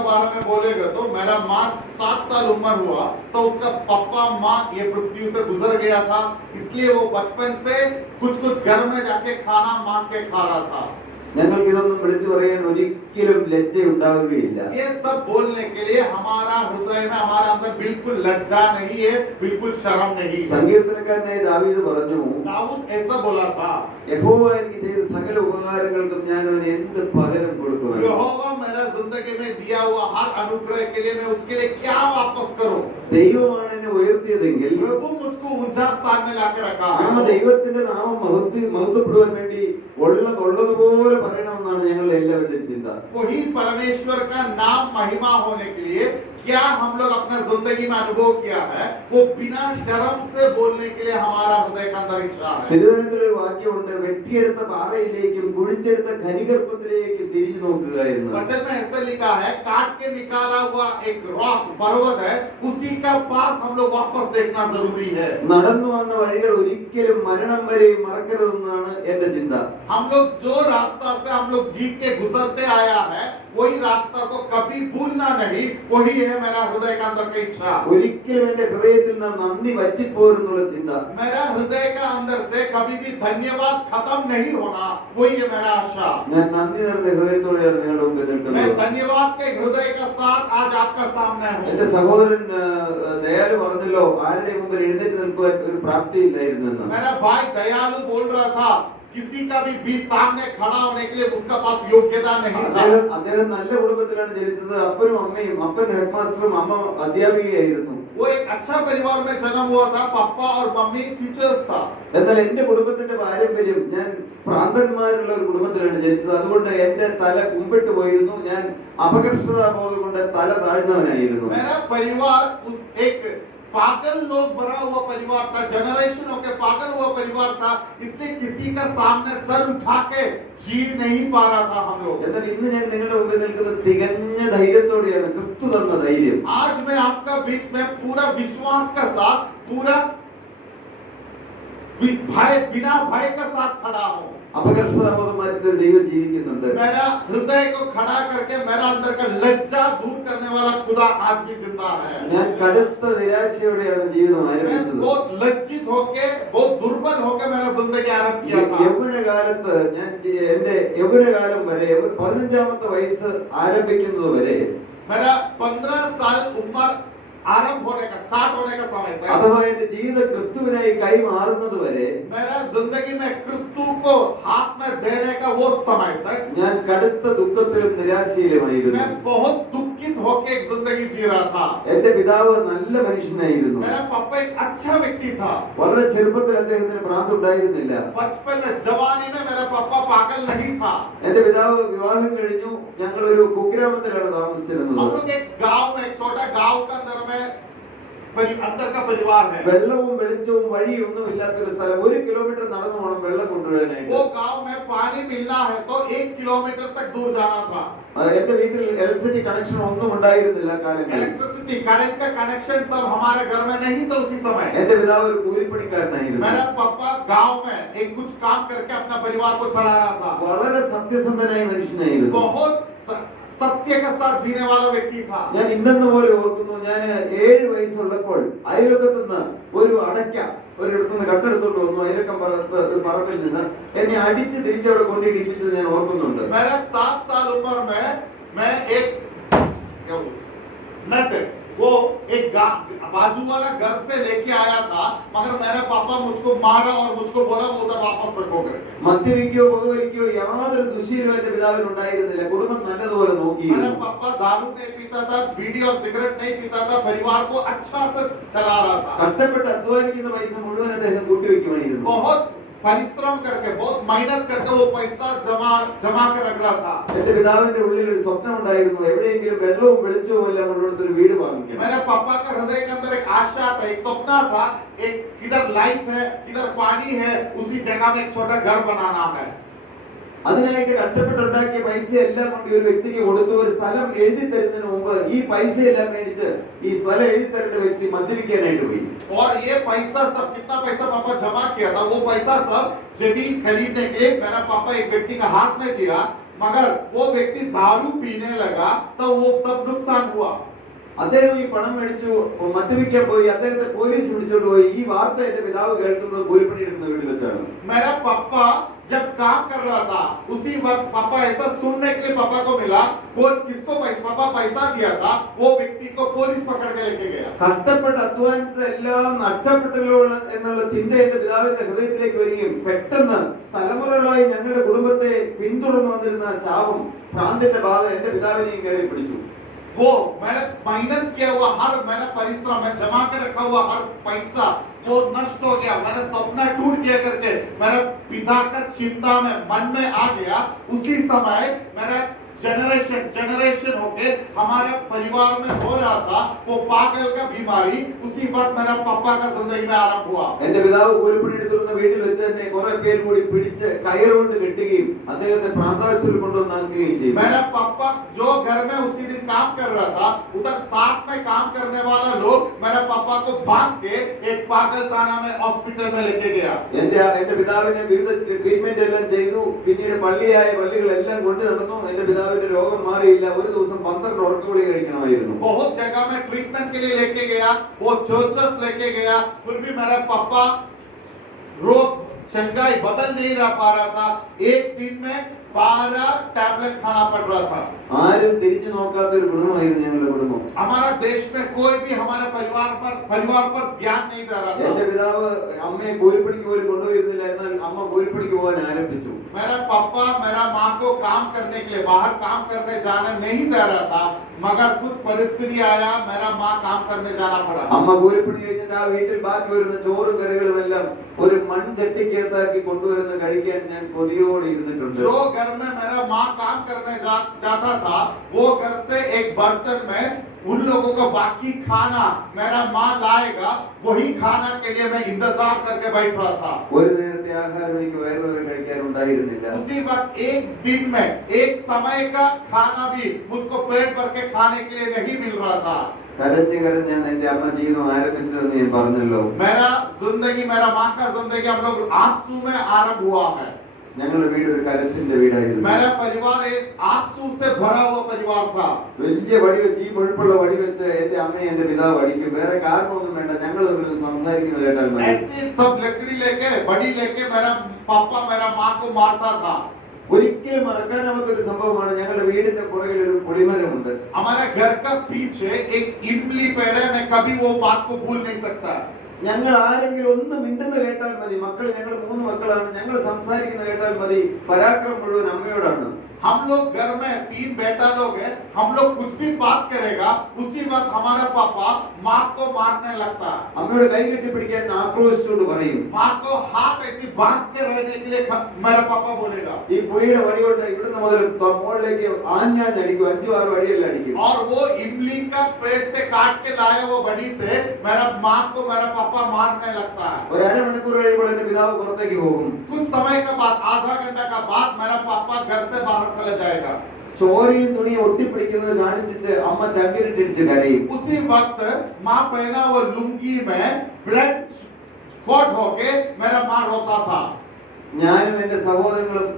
का बारे में बोलेगा तो मेरा माँ 7 साल उम्र हुआ तो उसका पापा माँ ये पृथ्वी से गुजर गया था, इसलिए वो बचपन से कुछ घर में जाके खाना मांग के खा रहा था। ഞങ്ങൾക്ക് ഇതൊന്നും വിളിച്ചു പറയാൻ ഒരിക്കലും ലജ്ജ ഉണ്ടാവുകയില്ല. ये सब बोलने के लिए हमारा हृदय में हमारा अंदर बिल्कुल लज्जा नहीं है, बिल्कुल शर्म नहीं है। സങ്കീർത്തനക്കാരനായ ദാവീദ് പറഞ്ഞു, दाऊद ऐसा बोला था, യഹോവ എനിക്ക് ചെയ്ത സകല ഉപകാരങ്ങൾക്കും ഞാൻ അവന് എന്ത് പകരം കൊടുക്കും? यहोवा मेरा जिंदगी में दिया हुआ हर अनुग्रह के लिए मैं उसके लिए क्या वापस करूं? ദൈവമാണ് എന്നെ ഉയർത്തിയതെങ്കിൽ प्रभु मुझको ऊंचा स्थान में लाके रखा ആ है, ദൈവത്തിന്റെ നാമം മഹത്വപ്പെടുവാൻ വേണ്ടി ഉള്ളതുപോലെ പറയണമെന്നാണ് ഞങ്ങളുടെ എല്ലാവരുടെയും ചിന്ത. वही परमेश्वर का नाम महिमा होने के लिए क्या हम लोग अपना जिंदगी में अनुभव किया है, वो बिना शर्म से बोलने के लिए हमारा हृदय का अंदर इच्छा है। തിരുവനന്തപുരം ഒരു വാക്യമുണ്ട്, വെട്ടിയെടുത്ത പാറയിലേക്കും കുഴിച്ചെടുത്ത ഖനിഗർഭത്തിലേക്കും തിരിഞ്ഞു നോക്കുക എന്ന്. वचन में ऐसा लिखा है, काट के निकाला हुआ एक रॉक पर्वत है, उसी का पास हम लोग वापस देखना जरूरी है। നടന്നു വന്ന വഴികൾ ഒരിക്കലും മരണം വരെയും മറക്കരുതെന്നാണ് എന്റെ ചിന്ത. हम लोग जो रास्ता से हम लोग जी के गुजरते आया है, वही रास्ता को कभी भूलना नहीं, वही है मेरा हृदय का अंदर की इच्छा। ഒരിക്കലും എന്റെ ഹൃദയത്തിൽ നിന്ന് നന്ദി വറ്റിപ്പോരെന്നുള്ള ചിന്ത. मेरा हृदय का अंदर से कभी भी धन्यवाद खत्म नहीं होना, वही है मेरा आशा। ഞാൻ നന്ദി നിറഞ്ഞ ഹൃദയത്തോടെയാണ് നിങ്ങളുടെ മുമ്പിൽ मैं നിൽക്കുന്നത്. धन्यवाद के हृदय का साथ आज आपका सामने എന്റെ हूँ। സഹോദരൻ ദയാലു പറഞ്ഞല്ലോ, ആരുടെ മുമ്പിൽ എഴുന്നേറ്റ് നിൽക്കുവാൻ ഒരു പ്രാപ്തിയില്ലായിരുന്നു എന്ന്. मेरा भाई दयालु बोल रहा था, किसी का भी बीच सामने खड़ा होने के लिए उसका पास योग्यता नहीं था। അദ്ദേഹം നല്ല കുടുംബത്തിലാണ് ജനിച്ചത്. അപ്പനും അമ്മയും, അപ്പൻ ഹെഡ് മാസ്റ്ററും അമ്മ അധ്യാപികയായിരുന്നു. वो एक अच्छा परिवार में जन्म हुआ था, पापा और मम्मी टीचर्स था। എന്നാൽ എന്റെ കുടുംബത്തിന്റെ പാരമ്പര്യം, ഞാൻ പ്രാന്തന്മാരുള്ള ഒരു കുടുംബത്തിലാണ് ജനിച്ചത്. അതുകൊണ്ട് എന്റെ തല കുമ്പിട്ട് പോയിരുന്നു. ഞാൻ അപകർഷതാബോധം കൊണ്ട് തല താഴ്ന്നവനായിരുന്നു. मेरा परिवार उस एक पागल लोग भरा हुआ परिवार था, जनरेशनों के पागल हुआ परिवार था, इसलिए किसी का सामने सर उठा के जी नहीं पा रहा था हम लोग। എന്നാൽ इന്ന് ഞാൻ നിങ്ങളുടെ മുമ്പിൽ നിൽക്കുന്നത് തികഞ്ഞ ധൈര്യത്തോടെയാണ്, ക്രിസ്തു തന്ന ധൈര്യം. आज मैं आपका बीच में पूरा विश्वास का साथ, पूरा भय, बिना भय का साथ खड़ा हूँ। അപകർഷതാബോധം മാറ്റുന്ന ഒരു ദൈവം ജീവിക്കുന്നുണ്ട്. मेरा हृदय को खड़ा करके मेरा अंदर का लज्जा दूर करने वाला खुदा आज भी जिंदा है। ഞാൻ കടുത്ത നിരാശയോടെയാണ് ജീവിതം मैं ആരംഭിച്ചത്. बहुत लज्जित होके, बहुत दुर्बल होके मेरा जिंदगी आरंभ किया था। യൗവനകാലത്ത് ഞാൻ എന്റെ യൗവനകാലം വരെ 15ാമത്തെ വയസ്സ് ആരംഭിക്കുന്നത് വരെ, मेरा 15 साल उम्र आरंभ होने का, स्टार्ट होने का समय था, അഥവാ എന്റെ ജീവിതം ക്രിസ്തുവിനായി കൈമാറുന്നത് വരെ, मेरा जिंदगी में क्रिस्तु को हाथ में देने का वो समय तक ഞാൻ കടുത്ത ദുഃഖത്തിലും നിരാശയിലുമായിരുന്നു. मैं बहुत दुखित होके एक जिंदगी जी रहा था। എന്റെ പിതാവ് നല്ല മനുഷ്യനായിരുന്നു. मेरा पापा एक अच्छा व्यक्ति था। വളരെ ചെറുപ്പത്തിൽ അദ്ദേഹത്തിന് ഭ്രാന്തുണ്ടായിരുന്നില്ല. बचपन में, जवानी में मेरा पापा पागल नहीं था। എന്റെ പിതാവ് വിവാഹം കഴിഞ്ഞു. ഞങ്ങൾ ഒരു കുഗ്രാമത്തിലാണ് हम താമസിച്ചിരുന്നത്. लोग एक गांव में, एक छोटा गांव के अंदर में अंदर का परिवार है। വെള്ളവും വെളിച്ചവും വഴിയൊന്നും ഇല്ലാത്തൊരു സ്ഥലം. 1 കിലോമീറ്റർ നടന്നു വേണം വെള്ളം കൊണ്ടുവരാനായിട്ട്. वो गांव में पानी मिलना है तो 1 किलोमीटर तक दूर जाना था। എന്റെ വീട്ടിൽ ഇലക്ട്രിസിറ്റി കണക്ഷൻ ഒന്നും ഉണ്ടായിരുന്നില്ല കാലങ്ങളിൽ. इलेक्ट्रिसिटी, करंट का कनेक्शन सब हमारे घर में नहीं था उसी समय। എന്റെ പിതാവ് ഒരു കൂലിപ്പണിക്കാരനായിരുന്നു. मेरा पापा गांव में एक कुछ काम करके अपना परिवार को चला रहा था। വളരെ സത്യസന്ധനായ മനുഷ്യനായിരുന്നു. बहुत सत्य के साथ जीने वाला व्यक्ति था। ഞാൻ ഇന്നെന്ന പോലെ ഓർക്കുന്നു, ഞാൻ 7 വയസ്സുള്ളപ്പോൾ അയൽവക്കത്തുനിന്ന് ഒരു അടയ്ക്ക ഒരിടത്തു നിന്ന് കട്ടെടുത്തോണ്ട് വന്നു. അയൽവക്കം ഒരു പറമ്പിൽ നിന്ന് എന്നെ അടിച്ച് തിരിച്ചവിടെ കൊണ്ടിടിപ്പിച്ചത് ഞാൻ ഓർക്കുന്നുണ്ട്. मेरा 7 साल उम्र में मैं एक नट, वो एक बाजू वाला घर से लेके आया था, मगर मेरा पापा मुझको मारा और मुझको बोला वो उधर वापस रखो करके। മദ്യപിക്കോ പുകവലിക്കോ യാതൊരു ദുശീലവും എന്റെ പിതാവിന് ഉണ്ടായിരുന്നില്ല. കുടുംബം നല്ലതുപോലെ നോക്കി. मेरा पापा दारू नहीं पीता था, बीड़ी और सिगरेट नहीं पीता था, परिवार को अच्छा से चला रहा था। കഷ്ടപ്പെട്ട് അധ്വാനിക്കുന്ന പൈസ മുഴുവൻ അദ്ദേഹം കൂട്ടിവെക്കുമായിരുന്നു. बहुत परिश्रम करके, बहुत मेहनत करके वो पैसा जमा के रख रहा था। എന്റെ പിതാവിന്റെ ഉള്ളിൽ ഒരു സ്വപ്നം ഉണ്ടായിരുന്നു, എവിടെയെങ്കിലും വെള്ളവും വെളിച്ചവും എല്ലാം ഉള്ളിടത്ത് ഒരു വീട് വാങ്ങിക്കണം. मेरे पापा का हृदय के अंदर एक आशा था, एक सपना था, एक किधर लाइट है, किधर पानी है, उसी जगह में एक छोटा घर बनाना है। അതിനായിട്ട് കഷ്ടപ്പെട്ടുണ്ടാക്കിയ പൈസ എല്ലാം കൊണ്ട് ഒരു വ്യക്തിക്ക് കൊടുത്തു. ഒരു സ്ഥലം എഴുതി തരുന്നതിന് മുമ്പ് ഈ പൈസ എല്ലാം മേടിച്ച് ഈ സ്ഥലം എഴുതി തരേണ്ട വ്യക്തി മദ്യപിക്കാനായിട്ട് പോയി. और ये पैसा सब, कितना पैसा पापा जमा किया था, वो पैसा सब जमीन खरीदने के लिए मेरा पापा एक व्यक्ति का हाथ में दिया। मगर वो व्यक्ति दारू पीने लगा तो वो सब नुकसान हुआ। അദ്ദേഹം ഈ പണം മേടിച്ചു മദ്യപിക്കാൻ പോയി, അദ്ദേഹത്തെ പോലീസ് പിടിച്ചോണ്ട് പോയി. ഈ വാർത്ത എന്റെ പിതാവ് കേൾക്കുന്നത് കൂലിപ്പണി എടുക്കുന്ന വീട്ടിൽ വെച്ചാണ്. मेरा पापा जब काम कर रहा था उसी वक्त पापा ऐसा सुनने के लिए पापा को मिला, कोई किसको पापा पैसा दिया था वो व्यक्ति को पुलिस पकड़ के लेके गया। കഷ്ടപ്പെട്ട് അധ്വാനിച്ച എല്ലാം നഷ്ടപ്പെട്ടല്ലോ എന്നുള്ള ചിന്ത എന്റെ പിതാവിന്റെ ഹൃദയത്തിലേക്ക് വരികയും പെട്ടെന്ന് തലമുറകളായി ഞങ്ങളുടെ കുടുംബത്തെ പിന്തുടർന്നു വന്നിരുന്ന ശാപം, ഭ്രാന്തിന്റെ ബാധ എന്റെ പിതാവിനെയും കയറി പിടിച്ചു. वो मैंने मेहनत किया हुआ हर मेरा परिश्रम, मैं जमा कर रखा हुआ हर पैसा वो नष्ट हो गया, मेरा सपना टूट गया करके मेरा पिता का चिंता में मन में आ गया। उसी समय मेरा जनरेशन होके हमारे परिवार में हो रहा था वो पागल का बीमारी। उसी वक्त मेरा पापा का जिंदगी में आरंभ हुआ। എന്റെ പിതാവ് കൂലിപ്പണി എടുത്തിരുന്ന വീട്ടിൽ വെച്ച് തന്നെ കുറെ പേര് കൂടി പിടിച്ച് കയറുകൊണ്ട് കെട്ടുകയും അദ്ദേഹത്തെ പ്രാന്താശുപത്രിയിൽ കൊണ്ടുവന്നാക്കുകയും ചെയ്തു. मेरा पापा जो घर में उसी दिन काम कर रहा था उधर साथ में काम करने वाला लोग मेरा पापा को बांध के एक पागल खाना में हॉस्पिटल में लेके गया। എന്റെ പിതാവിനെ വിവിധ ട്രീറ്റ്മെന്റ് എല്ലാം ചെയ്തു. പിന്നീട് പള്ളികളെല്ലാം കൊണ്ട് നടന്നു. എന്റെ പിതാവിന്റെ രോഗം മാറിയില്ല. ഒരു ദിവസം 12 ഉറക്കഗുളിക കഴിക്കണമായിരുന്നു. बहुत जगह में ट्रीटमेंट के लिए लेके गया, वो चर्चेस लेके गया, फिर भी मेरा पापा रोग चंगाई बदल नहीं रह पा रहा था। एक दिन में 12 टैबलेट खाना पड़ रहा था। ആരും തിരിഞ്ഞു നോക്കാത്ത ഒരു കുടുംബമായിരുന്നു ഞങ്ങളുടെ കുടുംബം. हमारा देश में कोई भी हमारे परिवार पर ध्यान नहीं दे रहा था। എന്റെ പിതാവ് അമ്മയെ കൂലിപ്പണിക്ക് പോലും കൊണ്ടുപോയിരുന്നില്ല. എന്നാൽ അമ്മ കൂലിപ്പണിക്ക് പോകാൻ ആരംഭിച്ചു. मेरा पापा मेरा माँ को काम करने के लिए बाहर काम करने जाने नहीं दे रहा था, मगर कुछ परिस्थिति आया, मेरा माँ काम करने जाना पड़ा। അമ്മ കൂലിപ്പണി കഴിഞ്ഞിട്ട് ആ വീട്ടിൽ ബാക്കി വരുന്ന ചോറും കറികളും എല്ലാം ഒരു മൺചട്ടിക്കകത്താക്കി കൊണ്ടുവരുന്ന കഴിക്കാൻ ഞാൻ കൊതിയോടെ ഇരുന്നിട്ടുണ്ട്. जो घर में मेरा माँ काम करने जाता था वो घर से एक बर्तन में उन लोगों को बाकी खाना मेरा माँ लाएगा, वही खाना के लिए मैं इंतजार करके बैठ रहा था। ഒരു നേരത്തെ ആഹാരം എനിക്ക് വയറുനിറയെ കഴിക്കാൻ ഉണ്ടായിരുന്നില്ല. उसी वक्त एक दिन में एक समय का खाना भी मुझको पेट भर के खाने के लिए नहीं मिल रहा था। കരഞ്ഞാണ് എന്റെ അമ്മ ജീവിതം ആരംഭിച്ചതെന്ന് ഞാൻ പറഞ്ഞല്ലോ. मेरा माँ का जिंदगी हम लोग आंसू में आरंभ हुआ है। ഞങ്ങളുടെ വീട് ഒരു കരച്ചിന്റെ വീടായിരുന്നു. मेरा परिवार एक आंसू से भरा हुआ परिवार था। വലിയ വടി വെച്ച്, ഈ മുഴുപ്പുള്ള വടി വെച്ച് എന്റെ അമ്മയെ എന്റെ പിതാവ് അടിക്കും. വേറെ കാരണമൊന്നും വേണ്ട, ഞങ്ങൾ തമ്മിൽ സംസാരിക്കുന്നത് കേട്ടാൽ മതി. ऐसे सब लकड़ी लेके बड़ी लेके मेरा पापा मेरा माँ को मारता था। ഒരിക്കലും മറക്കാനാവാത്തൊരു സംഭവമാണ്. ഞങ്ങളുടെ വീടിന്റെ പുറകിൽ ഒരു പുളിമരമുണ്ട്. हमारे घर का पीछे एक इमली पेड़ है, मैं कभी वो बात को भूल नहीं सकता। ഞങ്ങൾ ആരെങ്കിലും ഒന്ന് മിണ്ടുന്ന കേട്ടാൽ മതി, ഞങ്ങൾ 3 മക്കളാണ്, ഞങ്ങൾ സംസാരിക്കുന്ന കേട്ടാൽ മതി, പരാക്രമം മുഴുവൻ അമ്മയോടാണ്. हम लोग घर में 3 बेटा लोग हैं, हम लोग कुछ भी बात करेगा उसी वक्त हमारा पापा माँ को मारने लगता है। അമ്മയോട് കൈ കെട്ടിപ്പിടിക്കാൻ ആക്രോശിച്ചുകൊണ്ട് പറയും. माँ को हाथ ऐसे बांध के रहने के लिए मेरा पापा बोलेगा। ഈ പുളിയുടെ വടി കൊണ്ട് ഇവിടുന്ന് മുതൽ മുകളിലേക്ക് ആഞ്ഞാഞ്ഞടിക്കും. 5-6 അടിയെല്ലാം അടിക്കും. और वो इमली का पेड़ से काट के लाया वो बड़ी से मेरा माँ को मेरा पापा मारने लगता है। ഒരു അരമണിക്കൂർ കഴിയുമ്പോൾ എന്റെ പിതാവ് പുറത്തേക്ക് പോകും. कुछ समय के बाद, आधा घंटा का बाद मेरा पापा घर से बाहर चले जाएगा। ചോരയും തുണിയും ഒട്ടിപ്പിടിക്കുന്നത് കാണിച്ചിട്ട് അമ്മ ചങ്കിരിട്ടിടിച്ച് കരയും. उसी वक्त माँ पहना वो लुंगी में ब्लड स्पॉट होके मेरा माँ रोता था। ഞാനും എന്റെ സഹോദരങ്ങളും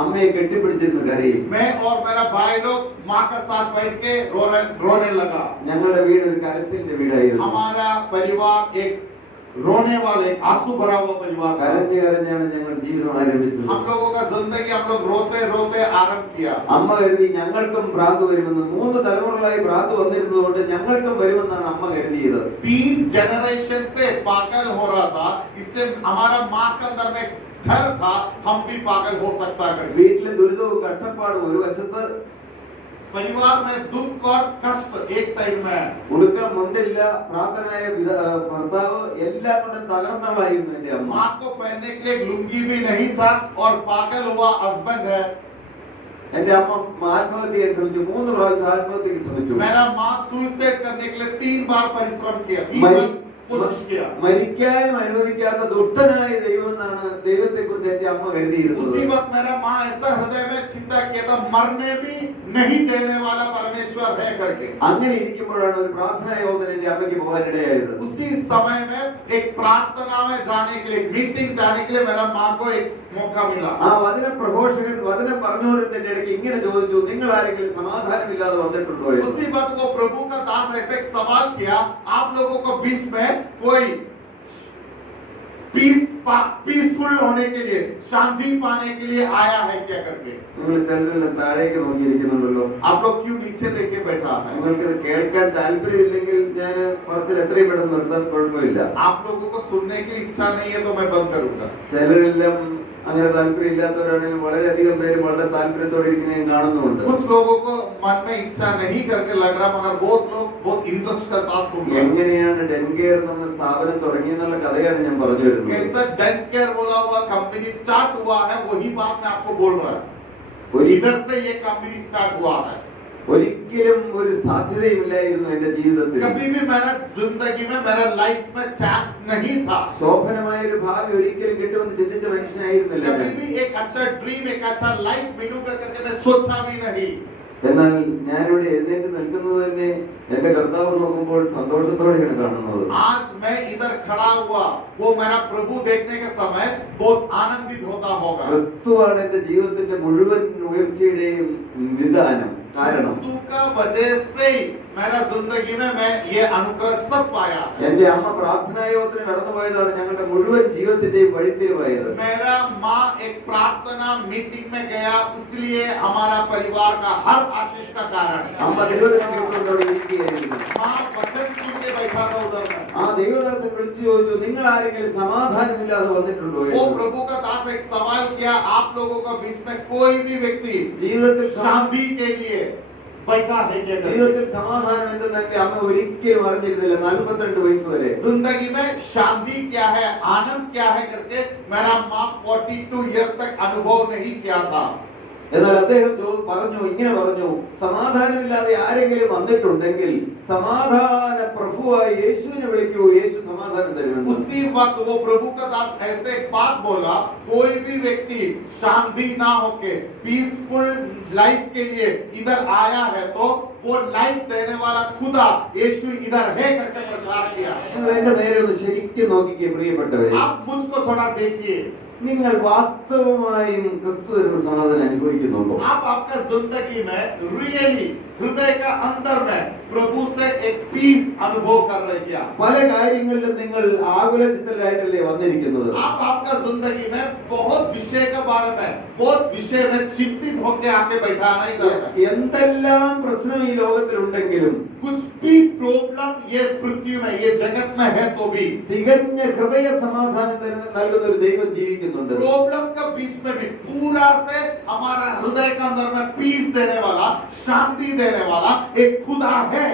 അമ്മയെ കെട്ടിപ്പിടിച്ചിരുന്ന് കരയും. मैं और मेरा भाई लोग माँ के साथ बैठ के रोने लगा। ഞങ്ങളുടെ വീട് ഒരു കരച്ചിലിന്റെ വീടായിരുന്നു. हमारा परिवार एक रोने वाले आंसू भरा हुआ परिवार था। കരഞ്ഞാണ് ഞങ്ങൾ ജീവിതം ആരംഭിച്ചത്. हम लोगों का जिंदगी हम लोग रोते रोते आरंभ किया। അമ്മ കരുതി ഞങ്ങൾക്കും ഭ്രാന്ത് വരുമെന്ന്. 3 തലമുറകളായി ഭ്രാന്ത് വന്നിരുന്നതുകൊണ്ട് ഞങ്ങൾക്കും വരുമെന്നാണ് അമ്മ കരുതിയത്. 3 जनरेशन से पागल हो रहा था, इसलिए हमारा माँ के अंदर में डर था हम भी पागल हो सकता है। വീട്ടിലെ ദുരിതവും കഷ്ടപ്പാടും ഒരു വശത്ത്, परिवार में दुख और कष्ट एक साइड में। ഉടുക്കാൻ മുണ്ടില്ല, ഭ്രാന്തനായ ഭർത്താവ്, എല്ലാം കൊണ്ട് തകർന്നവളായിരുന്നു എന്റെ അമ്മ. माँ को पहनने के लिए लुंगी भी नहीं था और पागल हुआ हस्बैंड है। എന്റെ അമ്മ ആത്മഹത്യ ചെയ്യാൻ ശ്രമിച്ചു. 3 പ്രാവശ്യം ആത്മഹത്യക്ക് ശ്രമിച്ചു. मेरा माँ सुसाइड करने के लिए 3 बार परिश्रम किया। कोशिश किया। മരിക്കാനും അനുവദിക്കാത്ത ദുഷ്ടനായ ദൈവം എന്നാണ് ദൈവത്തെ കുറിച്ച് എന്റെ അമ്മ കരുതിയിരുന്നത്. उसी वक्त मेरा माँ ऐसा हृदय में चिंता किया था, मरने भी नहीं देने वाला परमेश्वर है करके। അങ്ങനെ ഇരിക്കുമ്പോഴാണ് ഒരു പ്രാർത്ഥനാ യോഗത്തിന് എന്റെ അമ്മയ്ക്ക് പോകാനിടയായത്. उसी समय में एक प्रार्थना में जाने के लिए, मीटिंग जाने के लिए मेरा माँ को एक मौका मिला। ആ വചന പ്രഘോഷകൻ വചനം പറഞ്ഞുകൊണ്ടിരുന്നതിന്റെ ഇടയ്ക്ക് ഇങ്ങനെ ചോദിച്ചു, നിങ്ങൾ ആരെങ്കിലും സമാധാനമില്ലാതെ വന്നിട്ടുണ്ടോ എന്ന്. उसी वक्त वो प्रभु का दास ऐसे एक सवाल किया, आप लोगों को बीच में कोई पीसफुल होने के लिए, शांति पाने के लिए आया है क्या करके। നിങ്ങൾ ചിലരെല്ലാം താഴേക്ക് നോക്കിയിരിക്കുന്നുണ്ടല്ലോ. आप लोग क्यों नीचे देखे बैठा है? നിങ്ങൾക്ക് ഇത് കേൾക്കാൻ താല്പര്യമില്ലെങ്കിൽ ഞാൻ പറച്ചിൽ എത്രയും പെട്ടെന്ന് നിർത്താൻ കുഴപ്പമില്ല. आप लोगों को सुनने की इच्छा नहीं है तो मैं बंद करूंगा। ചിലരെല്ലാം അങ്ങനെ താല്പര്യമില്ലാത്തവരാണെങ്കിലും വളരെയധികം പേര് വളരെ താല്പര്യത്തോടെ ഇരിക്കുന്ന ഞാൻ കാണുന്നുണ്ട്. कुछ लोगों को मन में इच्छा नहीं करके लग रहा, मगर बहुत लोग बहुत इंटरेस्ट का साथ सुन रहे हैं। എങ്ങനെയാണ് ഡെൻകെയർ എന്ന സ്ഥാപനം തുടങ്ങിയെന്നുള്ള കഥയാണ് ഞാൻ പറഞ്ഞു വരുന്നത്. कैसा डेनकेयर बोला हुआ कंपनी स्टार्ट हुआ है, वही बात मैं आपको बोल रहा है। इधर से ये कंपनी स्टार्ट हुआ है। ഒരിക്കലും ഒരു സാധ്യതയുമില്ലായിരുന്നു എന്റെ ജീവിതത്തിൽ. कभी भी मेरा जिंदगी में, मेरा लाइफ में चांस नहीं था। ശോഭനമായ ഒരു ഭാവി ഒരിക്കലും കിട്ടുമെന്ന് ചിന്തിച്ച മനുഷ്യനായിരുന്നില്ല कभी ഞാൻ. भी एक अच्छा ड्रीम, एक अच्छा लाइफ मिलूंगा करके मैं सोचा भी नहीं। എന്നാൽ ഞാനിവിടെ എഴുന്നേറ്റ് നിൽക്കുന്നത് തന്നെ എന്റെ കർത്താവ് നോക്കുമ്പോൾ സന്തോഷത്തോടെയാണ് കാണുന്നത്. आज मैं इधर खड़ा हुआ, वो मेरा प्रभु देखने के समय बहुत आनंदित होता होगा। ക്രിസ്തുവാണ് എന്റെ ജീവിതത്തിന്റെ മുഴുവൻ ഉയർച്ചയുടെയും നിദാനം, കാരണം. क्रिस्तु का वजह से ही मेरा जिंदगी में मैं ये अनुग्रह सब पाया है। എന്റെ അമ്മ പ്രാർത്ഥനാ യോഗത്തിന് കടന്നുപോയതാണ് ഞങ്ങളുടെ മുഴുവൻ ജീവിതത്തിന്റെയും വഴിത്തിരിവായത്. मेरा माँ एक प्रार्थना मीटिंग में गया, इसलिए हमारा परिवार का हर आशीष का कारण। അമ്മ തിരുവചനം കേട്ടുകൊണ്ട് അവിടെ ഇരിക്കുകയായിരുന്നു. माँ वचन सुन के बैठा था उधर में। ആ ദൈവദാസൻ വിളിച്ചു ചോദിച്ചു, നിങ്ങൾ ആരെങ്കിലും സമാധാനമില്ലാതെ വന്നിട്ടുണ്ടോ वो എന്ന്. प्रभु का दास एक सवाल किया, आप लोगों का बीच में कोई भी व्यक्ति ജീവിതത്തിൽ शांति के लिए बैठा है क्या? ജീവിതത്തിൽ സമാധാനം എന്തെന്ന് എന്റെ അമ്മ ഒരിക്കലും അറിഞ്ഞിരുന്നില്ല 42 വയസ്സ് വരെ. जिंदगी में शांति क्या है, आनंद क्या है करके मेरा माँ 42 ईयर तक अनुभव नहीं किया था। എന്നാൽ അദ്ദേഹം ഇങ്ങനെ പറഞ്ഞു, സമാധാനമില്ലാതെ ആരെങ്കിലും വന്നിട്ടുണ്ടെങ്കിൽ സമാധാന പ്രഭുവായ യേശുവിനെ വിളിക്കൂ, യേശു സമാധാനം തരുമെന്ന്. उसी वक्त वो प्रभु का दास ऐसे एक बात बोला, कोई भी व्यक्ति शांति ना होके पीसफुल लाइफ के लिए इधर आया है तो वो लाइफ देने वाला खुदा यीशु इधर है करके प्रचार किया। നിങ്ങൾ എന്റെ നേരെ ഒന്ന് ശരിക്കും നോക്കിക്കേ പ്രിയപ്പെട്ടവരെ. आप मुझको थोड़ा देखिए, നിങ്ങൾ വാസ്തവമായും ക്രിസ്തു തരുന്ന സമാധാനം അനുഭവിക്കുന്നുണ്ടോ? आप आपका जिंदगी में रियली हृदय का अंदर में प्रभु से एक पीस अनुभव कर रहे क्या? പല കാര്യങ്ങളിലും നിങ്ങൾ ആകുലചിത്തരായിട്ടല്ലേ വന്നിരിക്കുന്നത്. आप आपका जिंदगी में बहुत विषय के बारे में, बहुत विषय में चिंतित होके आके बैठा नहीं इधर में। എന്തെല്ലാം പ്രശ്നം ഈ ലോകത്തിലുണ്ടെങ്കിലും कुछ भी प्रॉब्लम ये पृथ्वी में, ये जगत में है तो भी തികഞ്ഞ ഹൃദയ സമാധാനം നൽകുന്ന ഒരു ദൈവം ജീവിക്കുന്നുണ്ട്. प्रॉब्लम के बीच में भी पूरा से हमारा हृदय के अंदर में पीस देने वाला, शांति देने वाला एक खुदा है।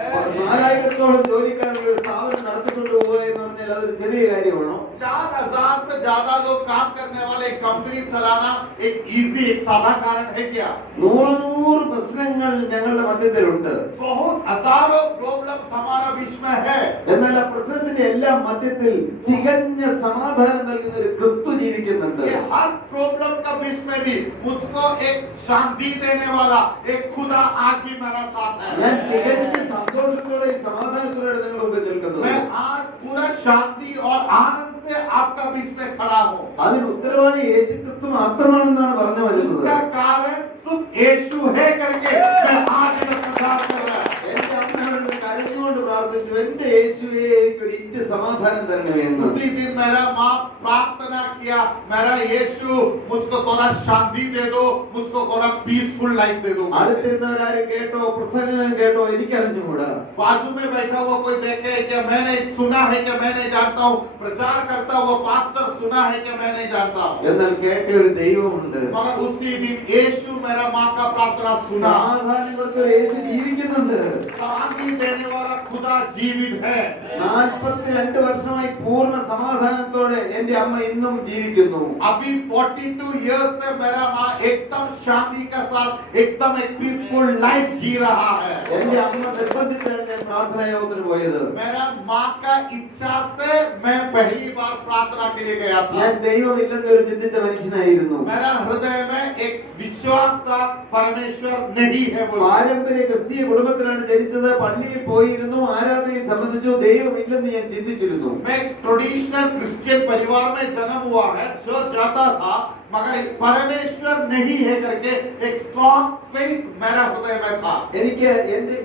4000-ഓളം ജോലിക്കാരുടെ ഒരു സ്ഥാപനം നടത്തിക്കൊണ്ട് പോവുക എന്ന് പറഞ്ഞാൽ അതൊരു ചെറിയ കാര്യമാണോ? 4000 से ज्यादा लोग काम करने वाले एक कंपनी चलाना एक इजी, एक सादा कारण है क्या? 100 പ്രശ്നങ്ങൾ ഞങ്ങളുടെ മധ്യത്തിലുണ്ട്. बहुत हजारों प्रॉब्लम्स हमारा बीच में है। എന്നാൽ ആ പ്രശ്നത്തിന്റെ എല്ലാം മധ്യത്തിൽ തികഞ്ഞ സമാധാനം നൽകുന്ന ഒരു ക്രിസ്തു ജീവിക്കുന്നുണ്ട്. ये हर प्रॉब्लम का बीच में भी मुझको एक शांति देने वाला एक खुदा आज भी मेरा साथ ഞാൻ है। തികഞ്ഞ സന്തോഷത്തോടെ സമാധാനത്തോടെ നിങ്ങളുടെ മുമ്പിൽ നിൽക്കുന്നത്. मैं आज पूरा शांति और आनंद से आपका बीच में खड़ा हूँ। അതിന് ഉത്തരവാദി യേശു ക്രിസ്തു മാത്രമാണെന്നാണ് പറഞ്ഞു വരുന്നത്. इसका कारण सिर्फ यीशु है करके मैं आज इधर प्रचार कर रहा हूँ। എന്റെ അമ്മയോട് കരഞ്ഞുകൊണ്ട് പ്രാർത്ഥിച്ചു, എന്റെ യേശുവേ എനിക്കൊരു ഇഞ്ച് സമാധാനം തരണമേ എന്ന്. उसी दिन मेरा माँ प्रार्थना किया, मेरा यीशु मुझको थोड़ा शांति दे दो, मुझको थोड़ा पीसफुल लाइफ दे दो। അടുത്തിരുന്നവരാരും കേട്ടോ പ്രസംഗം കേട്ടോ എനിക്കറിഞ്ഞുകൂടാ. बाजू में बैठा हुआ कोई देखे कि मैंने सुना है कि मैं नहीं जानता हूँ, प्रचार करता हुआ पास्टर सुना है कि मैं नहीं जानता हूँ, എന്നാൽ കേട്ട ഒരു ദൈവമുണ്ട്. मगर उसी दिन यीशु मेरा माँ का प्रार्थना सुना। സമാധാനം കൊടുത്ത ഒരു യേശു ജീവിക്കുന്നുണ്ട്. शांति देने वाला खुदा जीवित है। 42 വർഷമായി പൂർണ്ണ സമാധാനത്തോടെ എന്റെ അമ്മ ഇന്നും ജീവിക്കുന്നു. अभी 42 years से मेरा माँ एकदम शांति के साथ एकदम एक पीसफुल लाइफ जी रहा है। എന്റെ അമ്മ നിർബന്ധിച്ചാണ് ഞാൻ പ്രാർത്ഥനാ യോഗത്തിന് പോയത്. मेरा माँ का इच्छा से मैं पहली बार प्रार्थना के लिए गया था। ഞാൻ ദൈവമില്ലെന്നൊരു ചിന്തിച്ച മനുഷ്യനായിരുന്നു. मेरा हृदय में एक विश्वास था परमेश्वर नहीं है बोल। പാരമ്പര്യ ക്രിസ്തീയ കുടുംബത്തിലാണ് ജനിച്ചത്. പള്ളിയിൽ പോയിരുന്നു, ആരാധനയിൽ സംബന്ധിച്ചു, ദൈവമില്ലെന്ന് ഞാൻ ചിന്തിച്ചിരുന്നു. मैं एक ट्रेडिशनल क्रिश्चियन परिवार में जन्म हुआ है, चर्च जाता था, मगर परमेश्वर नहीं है करके एक स्ट्रॉन्ग फेथ मेरा हृदय में था।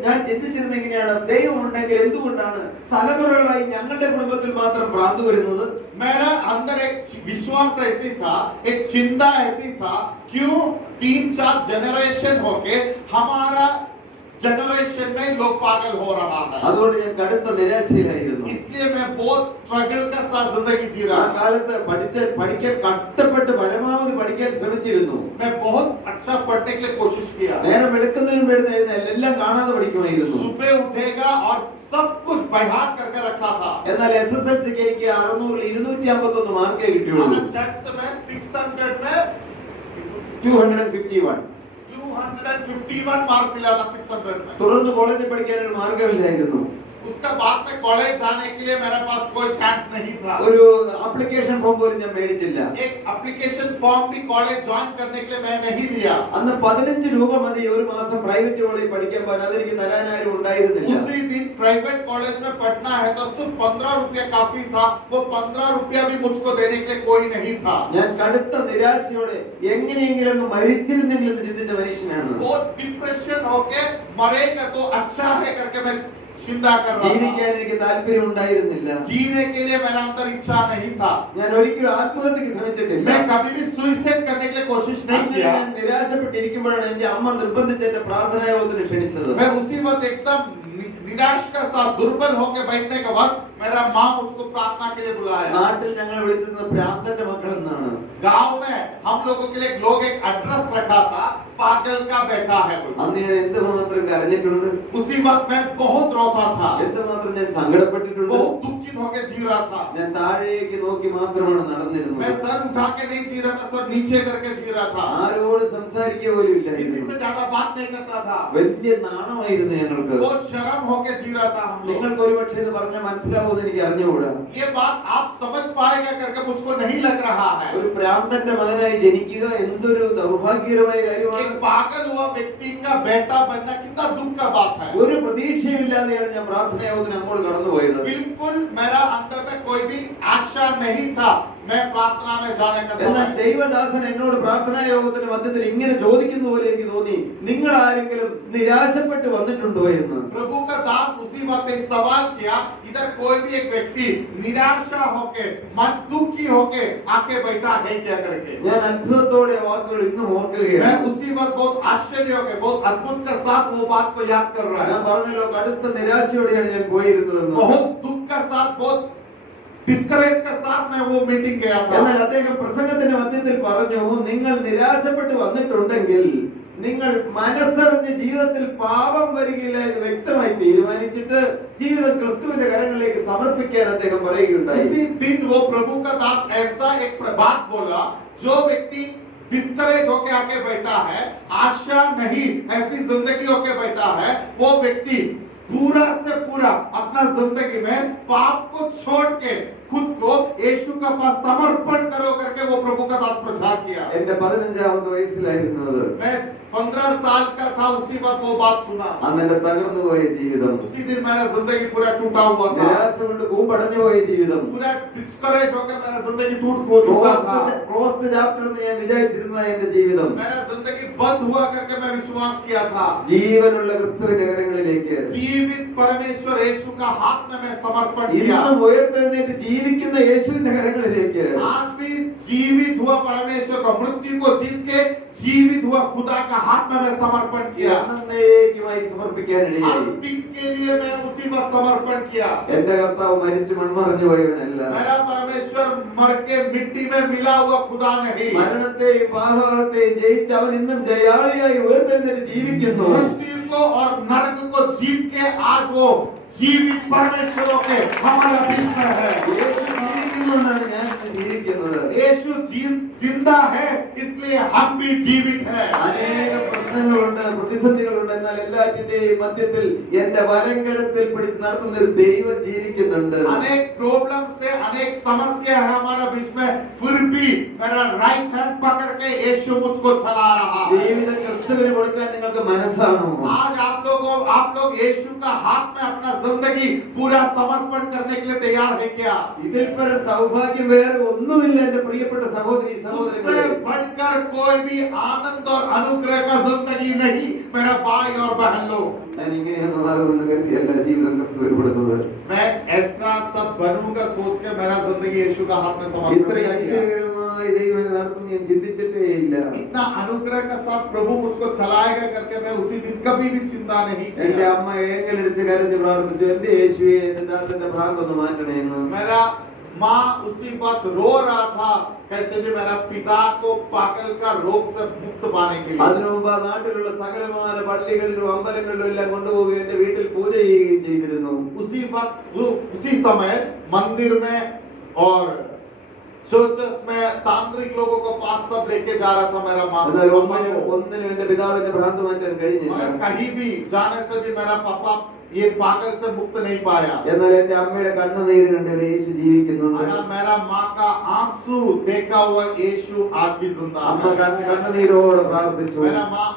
ഞാൻ ചിന്തിച്ചിരുന്നത് എങ്ങനെയാണ്, ദൈവം ഉണ്ടെങ്കിൽ എന്തുകൊണ്ടാണ് തലമുറകളായി ഞങ്ങളുടെ കുടുംബത്തിൽ മാത്രം ഭ്രാന്ത് വരുന്നത്? मेरा अंदर एक विश्वास ऐसी था, एक चिंता ऐसी था, क्यों 3-4 जनरेशन होके हमारा जनरेशन में लोग पागल हो रहा है। അതുകൊണ്ട് ഞാൻ കടുത്ത നിരാശയിലായിരുന്നു. इसलिए मैं बहुत स्ट्रगल के साथ जिंदगी जी ആ रहा। കാലത്ത് പഠിക്കാൻ കഷ്ടപ്പെട്ട് പരമാവധി പഠിക്കാൻ ശ്രമിച്ചിരുന്നു. मैं बहुत अच्छा पढ़ने के लिए कोशिश किया। നേരം വെളുക്കുന്നതിന് മുമ്പ് എഴുന്നേൽക്കുന്ന എല്ലാം കാണാതെ പഠിക്കുമായിരുന്നു. सुबह उठेगा और सब कुछ बहार करके रखा था। എന്നാൽ SSLCക്ക് എനിക്ക് 600ൽ 251 മാർക്കേ കിട്ടിയുള്ളൂ. 10th में 600 में 251. 251 मार्क मिला था 600 में। തുടർന്ന് കോളേജിൽ പഠിക്കാൻ ഒരു മാർഗ്ഗമില്ലായിരുന്നു. उसका बाद में कॉलेज जाने के लिए मेरे पास कोई चांस नहीं था। ഒരു ആപ്ലിക്കേഷൻ ഫോം പോലും ഞാൻ മേടിച്ചില്ല. एक एप्लीकेशन फॉर्म भी कॉलेज ज्वाइन करने के लिए मैं नहीं लिया। അന്ന് 15 രൂപ മതി ഒരു മാസം പ്രൈവറ്റ് കോളേജിൽ പഠിക്കാൻ പോകാൻ. അതെനിക്ക് തരാൻ ആരും ഉണ്ടായിരുന്നില്ല. उसी दिन प्राइवेट कॉलेज में पढ़ना है तो सिर्फ 15 रुपया काफी था। वो 15 रुपया भी मुझको देने के लिए कोई नहीं था। ഞാൻ കടുത്ത നിരാശയോടെ എങ്ങനെയെങ്കിലും അങ്ങ് മരിച്ചിരുന്നെങ്കിൽ എന്ന് ചിന്തിച്ച മനുഷ്യനാണ്. बहुत डिप्रेशन होके मरेगा तो अच्छा है करके मैं चिंता कर रहा ജീവിക്കാൻ था। എനിക്ക് താല്പര്യം ഉണ്ടായിരുന്നില്ല. जीने के लिए मेरा अंदर इच्छा नहीं था। ഞാൻ ഒരിക്കലും ആത്മഹത്യക്ക് ശ്രമിച്ചിട്ടില്ല. मैं कभी भी सुसाइड करने के लिए कोशिश नहीं അങ്ങനെ किया। ഞാൻ നിരാശപ്പെട്ടിരിക്കുമ്പോഴാണ് എന്റെ അമ്മ നിർബന്ധിച്ച് എന്നെ പ്രാർത്ഥനാ യോഗത്തിന് ക്ഷണിച്ചത്. मैं उसी वक्त एकदम निराश के साथ दुर्बल होकर बैठने के वक्त मेरा माँ मुझको प्रार्थना के लिए बुलाया। നാട്ടിൽ ഞങ്ങൾ വിളിച്ചിരുന്നത് ഭ്രാന്തന്റെ മക്കൾ എന്നാണ്. गांव में हम लोगों के लिए लोग एक एड्रेस रखा था, पागल का बेटा है बोल। അന്ന് ഞാൻ എന്തുമാത്രം കരഞ്ഞിട്ടുണ്ട്, उसी वक्त मैं बहुत रोता था, എന്തുമാത്രം ഞാൻ സങ്കടപ്പെട്ടിട്ടുണ്ട്. बहुत दुखित होकर जी रहा था। ഞാൻ താഴേക്ക് നോക്കി മാത്രമാണ് मैं നടന്നിരുന്നത്. सर उठा के नहीं जी रहा था, सर नीचे करके जी रहा था। ആരോട് സംസാരിക്കുക പോലും किसी ഇല്ലായിരുന്നു. से ज्यादा बात नहीं करता था। വലിയ നാണമായിരുന്നു ഞങ്ങൾക്ക്. बहुत शर्म होके जी रहा था हम लोग। നിങ്ങൾക്ക് ഒരുപക്ഷെ ഇത് പറഞ്ഞാൽ മനസ്സിലാവുമെന്ന് എനിക്ക് അറിഞ്ഞുകൂടാ. ये बात आप समझ पाएगा करके मुझको नहीं लग रहा है। ഒരു ഭ്രാന്തന്റെ മകനായി ജനിക്കുക എന്തൊരു ദൗർഭാഗ്യകരമായ കാര്യമാണ്. एक पागल हुआ व्यक्ति का बेटा बनना कितना दुख का बात है। ഒരു പ്രതീക്ഷയുമില്ലാതെയാണ് ഞാൻ പ്രാർത്ഥനാ യോഗത്തിന് അങ്ങോട്ട് കടന്നുപോയത്. बिल्कुल मेरा अंदर में कोई भी आशा नहीं था मैं प्रार्थना में जाने का എന്നാൽ समय। ദൈവദാസൻ എന്നോട് പ്രാർത്ഥനാ യോഗത്തിന് മധ്യത്തിൽ ഇങ്ങനെ ചോദിക്കുന്ന പോലെ എനിക്ക് തോന്നി, നിങ്ങൾ ആരെങ്കിലും നിരാശപ്പെട്ട് വന്നിട്ടുണ്ടോ എന്ന്. प्रभु का दास उसी वक्त एक सवाल किया, इधर कोई भी एक व्यक्ति निराशा होके मन दुखी होके आके बैठा है क्या करके। ഞാൻ അത്ഭുതത്തോടെ വാക്കുകൾ ഇന്നും मैं ഓർക്കുകയാണ്. उसी वक्त बहुत आश्चर्य हो गया, बहुत अद्भुत के साथ वो बात को याद कर रहा ഞാൻ है। പറഞ്ഞല്ലോ കടുത്ത നിരാശയോടെയാണ് ഞാൻ പോയിരുന്നതെന്ന്. बहुत दुख के साथ, बहुत डिस्करेज के साथ मैं वो मीटिंग गया था। എന്നാൽ അദ്ദേഹം പ്രസംഗത്തിന്റെ മധ്യത്തിൽ പറഞ്ഞു, നിങ്ങൾ നിരാശപ്പെട്ട് വന്നിട്ടുണ്ടെങ്കിൽ നിങ്ങൾ മനസ്സറിഞ്ഞ് ജീവിതത്തിൽ പാപം വരികയില്ല എന്ന് വ്യക്തമായി തീരുമാനിച്ചിട്ട് ജീവിതം ക്രിസ്തുവിന്റെ കരങ്ങളിലേക്ക് സമർപ്പിക്കാൻ അദ്ദേഹം പറയുകയുണ്ടായി. इसी दिन वो प्रभु का दास ऐसा एक बात बोला, जो व्यक्ति डिस्करेज होके आके बैठा है, आशा नहीं ऐसी जिंदगी होके बैठा है, वो व्यक्ति पूरा से पूरा अपना जिंदगी में पाप को छोड़ के खुद को यीशु का पास समर्पण करो करके वो प्रभु का दास प्रचार किया। എന്റെ 15ാമത്തെ വയസ്സിലായിരുന്നത്. मैं 15 साल का था, उसी वक्त वो बात सुना। അന്ന് എന്റെ തകർന്നുപോയ ജീവിതം, उसी दिन मेरा जिंदगी पूरा टूटा हुआ था, നിരാശ കൊണ്ട് കൂമ്പടഞ്ഞു പോയ ജീവിതം, पूरा डिस्करेज होकर मेरा जिंदगी टूट चुका था। ക്ലോസ്ഡ് ചാപ്റ്റർ എന്ന് ഞാൻ വിചാരിച്ചിരുന്ന എന്റെ ജീവിതം मेरा जिंदगी बंद हुआ करके मैं विश्वास किया था। ജീവനുള്ള ക്രിസ്തുവിന്റെ കരങ്ങളിലേക്ക് जीवित परमेश्वर यीशु का हाथ में मैं समर्पण किया। ഇന്നും ഉയർത്തെഴുന്നേറ്റ് ജീവിക്കുന്ന യേശുവിന്റെ കരങ്ങളിലേക്ക് आज भी जीवित हुआ परमेश्वर को, मृत्यु को जीत के जीवित हुआ खुदा का हाथ में मैं समर्पण किया। എന്നേക്കുമായി സമർപ്പിക്കാനിടയായി. हर दिन के लिए मैं उसी पर समर्पण किया। എന്റെ കർത്താവ് മരിച്ചു മൺമറഞ്ഞു പോയവനല്ല. मेरा परमेश्वर मर के मिट्टी में मिला हुआ खुदा नहीं। മരണത്തെയും പാതാളത്തെയും ജയിച്ച് അവൻ ഇന്നും ജയാളിയായി ഉയർത്തെഴുന്നേറ്റ് ജീവിക്കുന്നു. मृत्यु को और नरक को जीत के आज वो जीवित परमेश्वरों के हमारा बीच में है। യേശു ജീവിക്കുന്നുവെന്നാണ് ഞാൻ ജീവിക്കുന്നത്. यीशु जिंदा है, इसलिए हम भी जीवित हैं। അനേക പ്രശ്നങ്ങളുണ്ട്, പ്രതിസന്ധികളുണ്ട്. എന്നാൽ എല്ലാറ്റിന്റെയും മധ്യത്തിൽ എന്റെ വലങ്കരത്തിൽ പിടിച്ച് നടത്തുന്ന ഒരു ദൈവം ജീവിക്കുന്നുണ്ട്. अनेक प्रॉब्लम से अनेक समस्या है हमारा बीच में, फिर भी मेरा राइट हैंड पकड़ के यीशु मुझको चला रहा है। ജീവിതം ക്രിസ്തുവിന് കൊടുക്കാൻ നിങ്ങൾക്ക് മനസ്സാണോ? आज आप लोग यीशु का हाथ में अपना जिंदगी पूरा समर्पण करने के लिए तैयार है क्या? ഇതിൽ പരം സൗഭാഗ്യം വേറെ ഒന്നുമില്ല എന്റെ പ്രിയപ്പെട്ട സഹോദരി उससे സഹോദരങ്ങളെ. बढ़कर कोई भी आनंद और अनुग्रह का जिंदगी नहीं मेरा भाई और बहन लोग। ഞാൻ ഇങ്ങനെയൊന്നും ആകുമെന്ന് കരുതിയല്ല ജീവിതം ക്രിസ്തുവിന് കൊടുത്തത്. मैं ऐसा सब बनूंगा सोच के मेरा जिंदगी यीशु का हाथ में समर्पण ഇത്ര किया। ഐശ്വര്യകരമായി ദൈവം എന്നെ നടത്തും ഞാൻ ചിന്തിച്ചിട്ടേ ഇല്ല. इतना अनुग्रह का साथ प्रभु मुझको चलाएगा करके मैं उसी दिन कभी भी चिंता नहीं എന്റെ किया। അമ്മ ഏങ്കലടിച്ച് കരഞ്ഞ് പ്രാർത്ഥിച്ചു, എന്റെ യേശുവേ എന്റെ ദാസന്റെ ഭ്രാന്തൊന്ന് മാറ്റണേ എന്ന്. मेरा माँ उसी वक्त रो रहा था कैसे भी मेरा पिता को पागल का रोग से मुक्त पाने के लिए। അതിനു മുമ്പ് ആ നാട്ടിലുള്ള സകലമായ പള്ളികളിലും അമ്പലങ്ങളിലും എല്ലാം കൊണ്ടുപോവുകയും എന്റെ വീട്ടിൽ പൂജ ചെയ്യുകയും ചെയ്തിരുന്നു. उसी समय मंदिर में और चर्चेस में तांत्रिक लोगों को पास सब लेके जा रहा था मेरा माँ। എന്നാൽ ഒന്നിനും എന്റെ പിതാവിന്റെ ഭ്രാന്ത് മാറ്റാൻ കഴിഞ്ഞില്ല. मगर कहीं भी जाने से भी मेरा पापा ये पागल से मुक्त नहीं पाया। എന്നാൽ എന്റെ അമ്മയുടെ കണ്ണുനീര് കണ്ട് യേശു ജീവിക്കുന്നുണ്ട്. मेरा माँ का आंसू देखा हुआ यीशु आज भी जिंदा അമ്മ है। കണ്ണുനീരോടെ പ്രാർത്ഥിച്ചു. मेरा माँ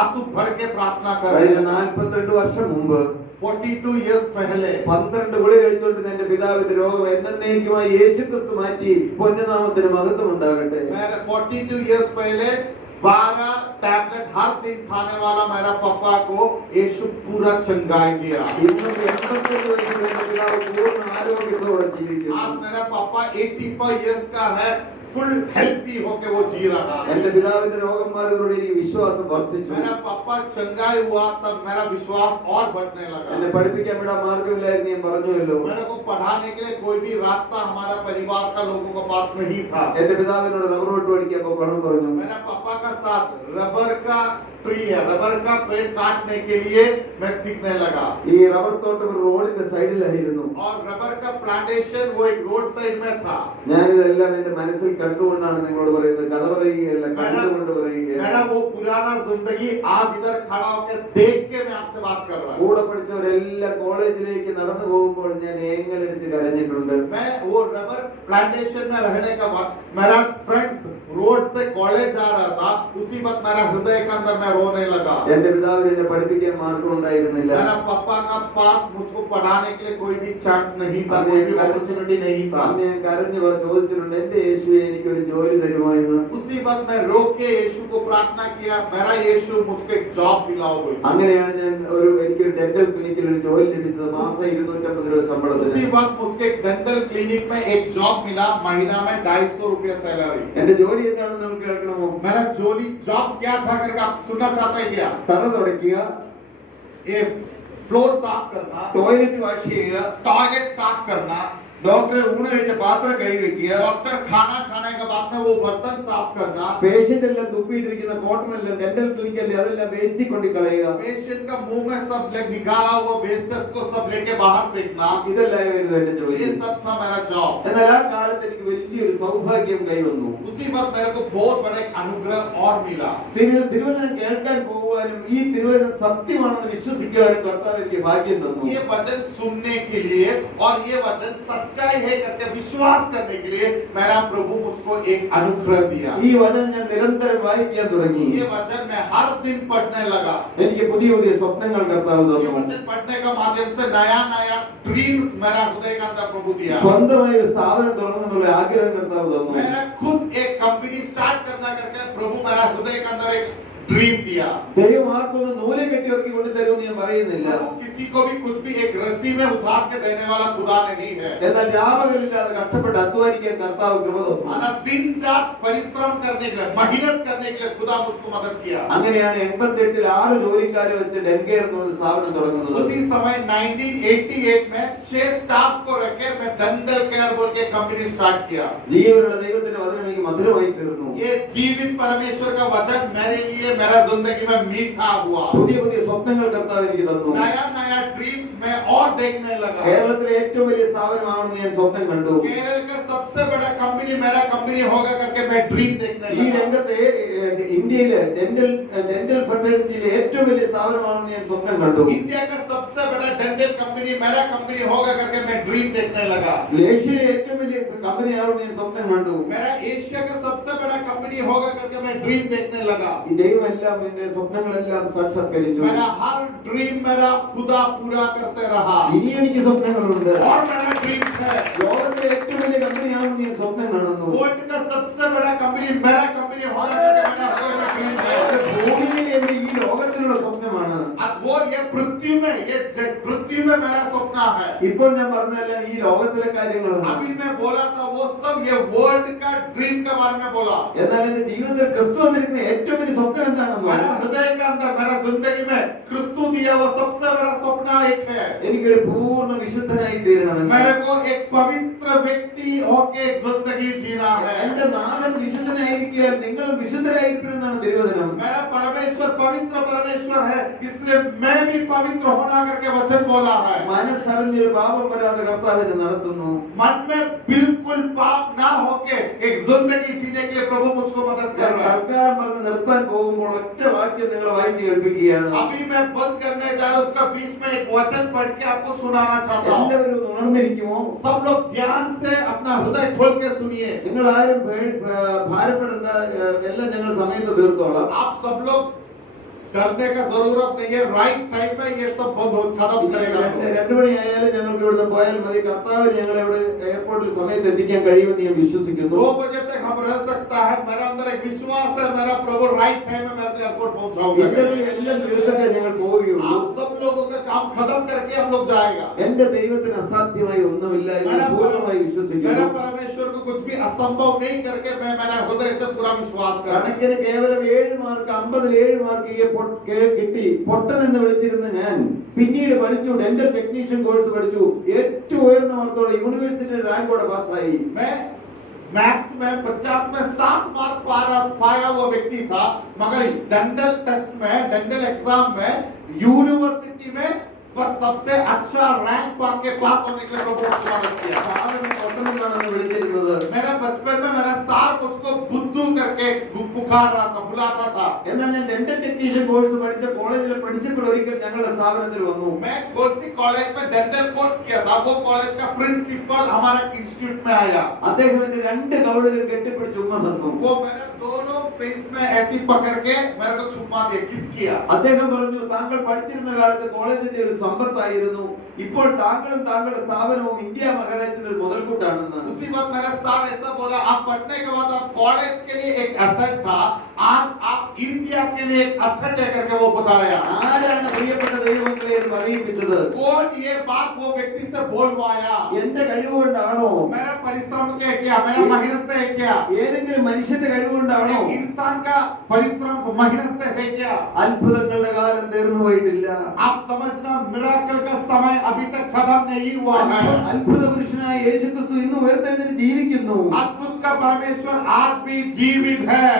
आंसू भर के प्रार्थना कर रही കഴിഞ്ഞ है। 42 വർഷം മുമ്പ് 42 years पहले 12 ഗുളി കഴിച്ചുകൊണ്ട് എന്റെ പിതാവിന്റെ രോഗം എന്നേക്കുമായി യേശു ക്രിസ്തു മാറ്റി. പൊന്നുനാമത്തിന് മഹത്വം ഉണ്ടാകട്ടെ. 42 years पहले 12 टैबलेट हर दिन खाने वाला मेरा पापा को यीशु पूरा चंगाई दिया। ഇന്നും 85 വയസ്സുള്ള എന്റെ പിതാവ് പൂർണ്ണ ആരോഗ്യത്തോടെ ജീവിക്കുന്നു. आज मेरा पापा 85 years का है, फुल हेल्थी होके वो जी रहा है। എന്റെ പിതാവിന്റെ രോഗം മാറിയതോടെ എനിക്ക് വിശ്വാസം വർദ്ധിച്ചു. मेरा पापा चंगाई हुआ तब मेरा विश्वास और बढ़ने लगा। എന്നെ പഠിപ്പിക്കാൻ വിടാൻ മാർഗമില്ലായിരുന്നു ഞാൻ പറഞ്ഞുവല്ലോ. मेरे को पढ़ाने के लिए कोई भी रास्ता हमारा परिवार का लोगों के पास नहीं था। എന്റെ പിതാവിനോട് റബ്ബർ വെട്ട് പഠിക്കാൻ പോകണം പറഞ്ഞു. मेरा पापा का साथ रबर का ट्री है, रबर का पेड़ काटने के लिए मैं सीखने लगा। ഈ റബ്ബർ തോട്ടം ഒരു റോഡിന്റെ സൈഡിലായിരുന്നു. और रबर का प्लांटेशन वो एक रोड साइड में था। ഞാനിതെല്ലാം എന്റെ മനസ്സിൽ കണ്ടുകൊണ്ടാണ് നിങ്ങളോട് പറയുന്നത്, കഥ പറയുകയല്ല, കണ്ടുകൊണ്ട് പറയുകയാണ്. मेरा वो पुराना जिंदगी आज इधर खड़ा होकर देख के मैं आपसे बात कर रहा हूँ। കൂടെ പഠിച്ചവരെല്ലാം കോളേജിലേക്ക് നടന്നു പോകുമ്പോൾ ഞാൻ ഏങ്ങലടിച്ച് കരഞ്ഞിട്ടുണ്ട്. मैं वो रबर प्लांटेशन में रहने का वक्त मेरा फ्रेंड्स रोड से कॉलेज जा रहा था, उसी वक्त मेरा हृदय के अंदर मैं रोने लगा। എന്റെ പിതാവിന് എന്നെ പഠിപ്പിക്കാൻ മാർഗം ഉണ്ടായിരുന്നില്ല. मेरा पापा का पास मुझको पढ़ाने के लिए कोई भी चांस नहीं था, कोई भी अपॉर्चुनिटी नहीं था। അന്ന് ഞാൻ കരഞ്ഞു ചോദിച്ചിട്ടുണ്ട്, എന്റെ യേശുവേ എനിക്ക് ഒരു ജോലി തരുമോ എന്ന്. उसी वक्त मैं रो के यीशु को प्रार्थना किया, मेरा यीशु मुझको एक जॉब दिलाओ बोल। അങ്ങനെയാണ് ഞാൻ എനിക്കൊരു ഡെന്റൽ ക്ലിനിക്കിൽ ഒരു ജോലി ലഭിച്ചത്. മാസം 250 രൂപ ശമ്പളത്തിൽ. उसी वक्त मुझको एक डेंटल क्लिनिक में एक जॉब मिला, महीना में 250 रुपया सैलरी। എന്റെ ജോലി എന്താണെന്ന് നിങ്ങൾക്ക് കേൾക്കണമോ? मेरा जॉब क्या था करके आप सुनना चाहते हैं क्या? തറ തുടയ്ക്കുക, ये फ्लोर साफ करना, ടോയ്ലറ്റ് വാഷ് ചെയ്യുക, टॉयलेट साफ करना, ഡോക്ടർ ഊണ് കഴിച്ച പാത്രം കഴുകി വെക്കുക, डॉक्टर खाना खाने के बाद में वो बर्तन साफ करना, പേഷ്യന്റ് എല്ലാം തുപ്പിയിട്ടിരിക്കുന്ന കോട്ടൺ എല്ലാം ഡെന്റൽ ക്ലിനിക്കല്ലേ അതെല്ലാം വേസ്റ്റിൽ കൊണ്ട് കളയുക. पेशेंट का मुंह में सब निकाला हुआ वेस्टेज को सब लेके बाहर फेंकना, ഇതെല്ലാമായിരുന്നു എന്റെ ജോലി. ये सब था मेरा जॉब। എന്നാൽ ആ കാലത്ത് എനിക്ക് വലിയൊരു സൗഭാഗ്യം കൈവന്നു. उसी वक्त मेरे को बहुत बड़ा एक अनुग्रह और मिला। തിരുവചനം കേൾക്കാൻ പോകുവാനും ഈ തിരുവചനം സത്യമാണെന്ന് വിശ്വസിക്കാനും കർത്താവ് എനിക്ക് ഭാഗ്യം തന്നു. ये वचन सुनने के लिए और ये वचन सच्चाई है करके विश्वास करने के लिए मेरा प्रभु मुझको एक अनुग्रह दिया। ഈ വചനം ഞാൻ നിരന്തരം വായിക്കാൻ തുടങ്ങി. ये वचन मैं हर दिन पढ़ने लगा। എനിക്ക് പുതിയ പുതിയ സ്വപ്നങ്ങൾ കർത്താവ് ये തന്നു. वचन पढ़ने का माध्यम से नया नया ड्रीम्स मेरा हृदय के अंदर प्रभु दिया। സ്വന്തമായി ഒരു സ്ഥാപനം തുടങ്ങണമെന്നുള്ള ആഗ്രഹം കർത്താവ് തന്നു. मेरा खुद एक कंपनी स्टार्ट करना करके प्रभु मेरा हृदय के अंदर एक ड्रीम दिया। ദൈവം ആർക്കൊന്ന് നൂലെ കെട്ടി ഇറക്കി കൊണ്ടു തരുമെന്ന് ഞാൻ പറയുന്നില്ല. वो किसी को भी कुछ भी एक रस्सी में उतार के देने वाला खुदा नहीं है। എന്നാൽ രാപകലില്ലാതെ കഷ്ടപ്പെട്ട് അധ്വാനിക്കാൻ കർത്താവ് കൃപ തന്നു. आना दिन रात परिश्रम करने के लिए, मेहनत करने के लिए खुदा मुझको मदद किया। അങ്ങനെയാണ് 88-ൽ 6 ജോലിക്കാരെ വെച്ച് ഡെൻകെയർ എന്ന ഒരു സ്ഥാപനം തുടങ്ങുന്നത്. उसी समय 1988 में 6 स्टाफ को रखे मैं डेंटल केयर बोल के कंपनी स्टार्ट किया। ജീവനുള്ള ദൈവത്തിന്റെ വചനം എനിക്ക് മധുരമായി തീർന്നു. ये जीवित परमेश्वर का वचन मेरे लिए मेरा जिंदगी में मीठा हुआ। പുതിയ പുതിയ സ്വപ്നങ്ങൾ കർത്താവ് എനിക്ക് തന്നു. नया नया ड्रीम्स में और देखने लगा। കേരളത്തിലെ ഏറ്റവും വലിയ സ്ഥാപനമാണെന്ന് ഞാൻ സ്വപ്നം കണ്ടു. केरल का सबसे बड़ा कंपनी मेरा कंपनी होगा करके मैं ड्रीम देखने ഈ लगा। രംഗത്തെ ഇന്ത്യയിലെ ഡെന്റൽ ഫെഡറേഷനിലെ ഏറ്റവും വലിയ സ്ഥാപനമാണെന്ന് ഞാൻ സ്വപ്നം കണ്ടു. इंडिया का सबसे बड़ा डेंटल कंपनी मेरा कंपनी होगा करके मैं ड्रीम देखने लगा। ഏഷ്യയിലെ ഏറ്റവും വലിയ കമ്പനിയാണെന്ന് ഞാൻ സ്വപ്നം കണ്ടു. मेरा एशिया का सबसे बड़ा कंपनी होगा करके मैं ड्रीम देखने लगा। ഈ ദൈവമെല്ലാം എന്റെ സ്വപ്നങ്ങളെല്ലാം സാക്ഷാത്കരിച്ചു. मेरा हर ड्रीम मेरा खुदा पूरा करते रहा। ഇനി എനിക്ക് സ്വപ്നങ്ങളുണ്ട്. और मेरा ड्रीम है ലോകത്തിലെ ഏറ്റവും വലിയ കമ്പനിയാണെന്ന് ഞാൻ സ്വപ്നം കാണുന്നു. वर्ल्ड का सबसे बड़ा कंपनी मेरा कंपनी होगा करके मेरा ड्रीम है। ഭൂമിയിലെ എന്റെ ഈ ലോകത്തിലുള്ള സ്വപ്നമാണ്. अब वो ये पृथ्वी में मेरा सपना है। ഇപ്പോൾ ഞാൻ പറഞ്ഞതെല്ലാം ഈ ലോകത്തിലെ കാര്യങ്ങളാണ്. अभी मैं बोला था वो सब ये वर्ल्ड का ड्रीम के बारे में बोला। എന്നാൽ എന്റെ ജീവിതത്തിൽ ക്രിസ്തു വന്നിരിക്കുന്ന ഏറ്റവും വലിയ സ്വപ്നം എന്താണെന്ന് मेरा हृदय के अंदर मेरा जिंदगी में क्रिस्तु दिया वो सबसे बड़ा सपना एक है। എനിക്കൊരു പൂർണ്ണ വിശുദ്ധനായി തീരണമെന്ന്. मेरे को एक पवित्र व्यक्ति होके जिंदगी जीना है। എന്റെ നാഥൻ വിശുദ്ധനായിരിക്കാൻ നിങ്ങളും വിശുദ്ധരായിരിക്കണമെന്നാണ് തിരുവചനം. मेरा परमेश्वर पवित्र परमेश्वर है, इसलिए मैं भी पवित्र होना करके वचन बोला है। മനസ്സറിഞ്ഞൊരു പാപം വരാതെ കർത്താവിനെ നടത്തുന്നു. मन में बिल्कुल पाप ना होके एक जिंदगी जीने के लिए प्रभु मुझको मदद कर रहा है। കർത്താവ് പറഞ്ഞ് നിർത്താൻ പോകുമ്പോൾ ഒറ്റ വാക്യം നിങ്ങളെ വായിച്ചു കേൾപ്പിക്കുകയാണ്. अभी मैं बंद करने जा रहा हूँ, उसका बीच में एक वचन पढ़ के आपको सुनाना चाहता हूँ। എല്ലാവരും ഒന്ന് ഉണർന്നിരിക്കുമോ? सब लोग ध्यान से अपना हृदय खोल के सुनिए। നിങ്ങൾ ആരും ഭാരപ്പെടേണ്ട, എല്ലാം ഞങ്ങൾ സമയത്ത് തീർത്തോളാം. आप सब लोग डरने का जरूरत नहीं है, राइट टाइम में ये सब बंद हो खत्म करेगा। 2 മണിയായാലും ഞങ്ങൾക്ക് ഇവിടുന്ന് പോയാൽ മതി. കർത്താവ് ഞങ്ങളെ ഇവിടെ എയർപോർട്ടിൽ സമയത്ത് എത്തിക്കാൻ കഴിയുമെന്ന് ഞാൻ വിശ്വസിക്കുന്നു. 2 बजे तक हम रह सकता है। मेरा अंदर एक विश्वास है, मेरा प्रभु राइट टाइम में मेरे एयरपोर्ट पहुंचाऊंगा। ഇന്റർവ്യൂ എല്ലാം തീർത്തിട്ടേ ഞങ്ങൾ പോവുകയുള്ളൂ. आप सब लोगों का काम खत्म करके हम लोग जाएगा। എന്റെ ദൈവത്തിന് അസാധ്യമായി ഒന്നുമില്ല എന്ന് പൂർണ്ണമായി വിശ്വസിക്കുന്നു. मेरा परमेश्वर को कुछ भी असंभव नहीं करके मैं मेरा हृदय से पूरा विश्वास करता हूं। കണക്കിന് കേവലം 7 മാർക്ക് 50-ൽ 7 മാർക്ക് കിട്ടി പൊട്ടൻ എന്ന് വിളിച്ചിരുന്ന ഞാൻ പിന്നീട് പഠിച്ചു. ഡെന്റൽ ടെക്നീഷ്യൻ കോഴ്സ് പഠിച്ചു. ഏറ്റവും ഉയർന്ന മാർക്കോടെ യൂണിവേഴ്സിറ്റി റാങ്കോടെ പാസ്സായി. मैं मैथ्स में 50 में 7 मार्क पाया हुआ व्यक्ति था, मगर डेंटल टेस्ट में डेंटल एग्जाम में यूनिवर्सिटी में पर सबसे अच्छा रैंक पाके पास होने के लिए प्रभु ने मदद किया। സാറിനെ പൊട്ടനെന്നാണെന്ന് വിളിച്ചിരുന്നത്. मेरा बचपन में मेरा सार मुझको बुद्धू करके पुकार रहा था, बुलाता था। എന്നാൽ ഞാൻ ഡെന്റൽ ടെക്നീഷ്യൻ കോഴ്സ് പഠിച്ച കോളേജിലെ പ്രിൻസിപ്പൽ ഒരിക്കൽ ഞങ്ങളുടെ സ്ഥാപനത്തിൽ വന്നു. मैं कोलसी कॉलेज में डेंटल कोर्स किया था, वो कॉलेज का प्रिंसिपल हमारा इंस्टीट्यूट में आया। അദ്ദേഹം എന്റെ 2 കവിളിലും കെട്ടിപ്പിടിച്ച് ഉമ്മ തന്നു. वो मेरे दोनों फेस में ऐसी पकड़ के मेरे को चुम्मा दिया, किस किया। അദ്ദേഹം പറഞ്ഞു, താങ്കൾ പഠിച്ചിരുന്ന കാലത്ത് കോളേജിന്റെ ഒരു സമ്പത്തായിരുന്നു. ഇപ്പോൾ താങ്കളും താങ്കളുടെ സ്ഥാപനവും ഇന്ത്യ മഹാരാജ്യത്തിന്റെ ഒരു മുതൽക്കൂട്ടാണെന്ന്. उसी वक्त मेरा सार ऐसा बोला, आप पढ़ने के बाद आप कॉलेज के लिए एक एसेट था, आज आप इंडिया के लिए एक एसेट है करके वो बताया। ആരാണ് പ്രിയപ്പെട്ട ദൈവമക്കളെ എന്ന് പറയിപ്പിച്ചത്? कौन ये बात वो व्यक्ति से बोलवाया? എന്റെ കഴിവുകൊണ്ടാണോ? मेरा परिश्रम के क्या, मेरा मेहनत से है क्या? ഏതെങ്കിലും മനുഷ്യന്റെ കഴിവുകൊണ്ടാണോ? इंसान का परिश्रम मेहनत से है क्या? അത്ഭുതങ്ങളുടെ കാലം തീർന്നു പോയിട്ടില്ല. आप समझना, मिराकल का समय अभी तक खत्म नहीं हुआ है। അത്ഭുത പുരുഷനായ യേശുക്രിസ്തു ഇന്ന് ഉയർത്തെഴുന്നേറ്റ് ജീവിക്കുന്നു. अद्भुत का परमेश्वर आज भी जीवित है।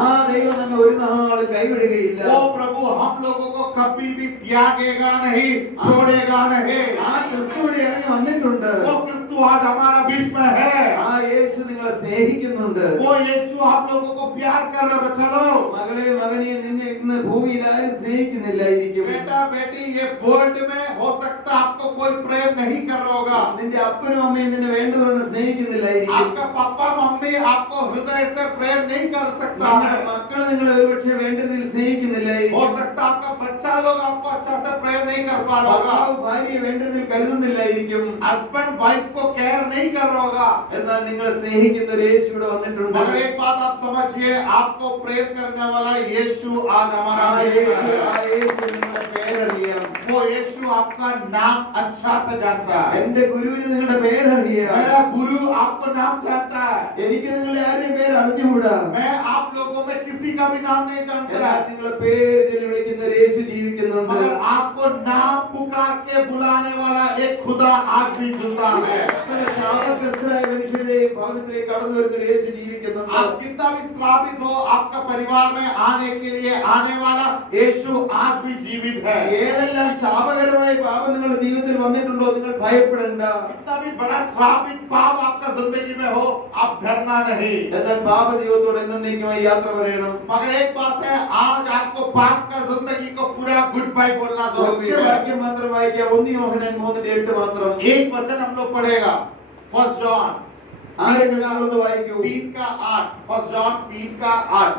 ആ ദൈവം നമ്മെ ഒരു നാളും കൈവിടുകയില്ല. वो प्रभु हम लोगों को कभी भी त्यागेगा नहीं, छोड़ेगा नहीं। ആ ക്രിസ്തു ഇവിടെ ഇറങ്ങി വന്നിട്ടുണ്ട്. वो क्रिस्तु आज हमारा बीच में है। ആ യേശു നിങ്ങളെ സ്നേഹിക്കുന്നുണ്ട്. वो यीशु हम लोगों को प्यार कर रहा है। चलो മകളെ മകനെ, നിന്നെ ഇന്ന് ഭൂമിയിൽ ആരും സ്നേഹിക്കുന്നില്ലായിരിക്കും. बेटा बेटी, ये वर्ल्ड में हो सकता है आपको कोई प्रेम नहीं कर रहा होगा। നിന്റെ അപ്പനും അമ്മയും നിന്നെ വേണ്ടതുകൊണ്ട് സ്നേഹിക്കുന്നില്ലായിരിക്കും. आपका पापा मम्मी आपको हृदय से प्रेम नहीं कर सकता നിങ്ങളുടെ है। മക്കൾ നിങ്ങളെ ഒരുപക്ഷെ വേണ്ട രീതിയിൽ हो സ്നേഹിക്കുന്നില്ലായിരിക്കും. सकता है आपका बच्चा लोग आपको अच्छा से प्रेम नहीं कर पा रहा होगा। ഭർത്താവ് ഭാര്യയെ വേണ്ട രീതിയിൽ കരുതുന്നില്ലായിരിക്കും. हस्बैंड वाइफ को केयर नहीं कर रहा होगा। എന്നാൽ നിങ്ങളെ സ്നേഹിക്കുന്ന വിളിക്കുന്ന ഒരു യേശു ഇവിടെ വന്നിട്ടുണ്ട്. मगर एक बात आप समझिए, आपको प्रेम करने वाला यीशु आज हमारा ആ बीच യേശു में है। നിങ്ങളുടെ പേരറിയാം. वो यीशु आपका नाम अच्छा से जानता है। എന്റെ ഗുരുവിന് നിങ്ങളുടെ പേരറിയാം. मेरा गुरु आपको नाम जानता है। എനിക്ക് നിങ്ങളുടെ ആരുടെയും പേര് അറിഞ്ഞുകൂടാ. मैं आप लोगों में किसी का भी नाम नहीं जानता। എന്നാൽ നിങ്ങളെ പേര് ചൊല്ലി വിളിക്കുന്ന ഒരു യേശു ജീവിക്കുന്നുണ്ട്. मगर आपको नाम पुकार के बुलाने वाला एक खुदा आज भी जिंदा है। എത്ര ശാപഗ്രസ്തരായ മനുഷ്യരുടെയും ഭവനത്തിലേക്ക് കടന്നു വരുന്ന ഒരു യേശു ജീവിക്കുന്നുണ്ട്. आप कितना भी श्रापित हो, आपका परिवार में आने के लिए आने वाला यीशु आज भी जीवित है। ഏതെല്ലാം ശാപകരമായ പാപം നിങ്ങളുടെ ജീവിതത്തിൽ വന്നിട്ടുണ്ടോ നിങ്ങൾ ഭയപ്പെടേണ്ട. कितना भी बड़ा श्रापित पाप आपका जिंदगी में हो, आप डरना नहीं। എന്നാൽ പാപ ജീവിതത്തോടെ എന്നേക്കുമായി യാത്ര പറയണം. मगर एक बात है, आज आपको पाप का जिंदगी को पूरा गुड बाय बोलना जरूरी ഒറ്റ है। വാക്യം മാത്രം വായിക്കാം. 1 യോഹന്നാൻ 3:8 മാത്രം. एक वचन हम लोग पढ़ेगा, 1 जॉन ആരെങ്കിലും നിങ്ങളൊന്ന് വായിക്കൂ. 3 का 8। 1 जॉन 3 का 8।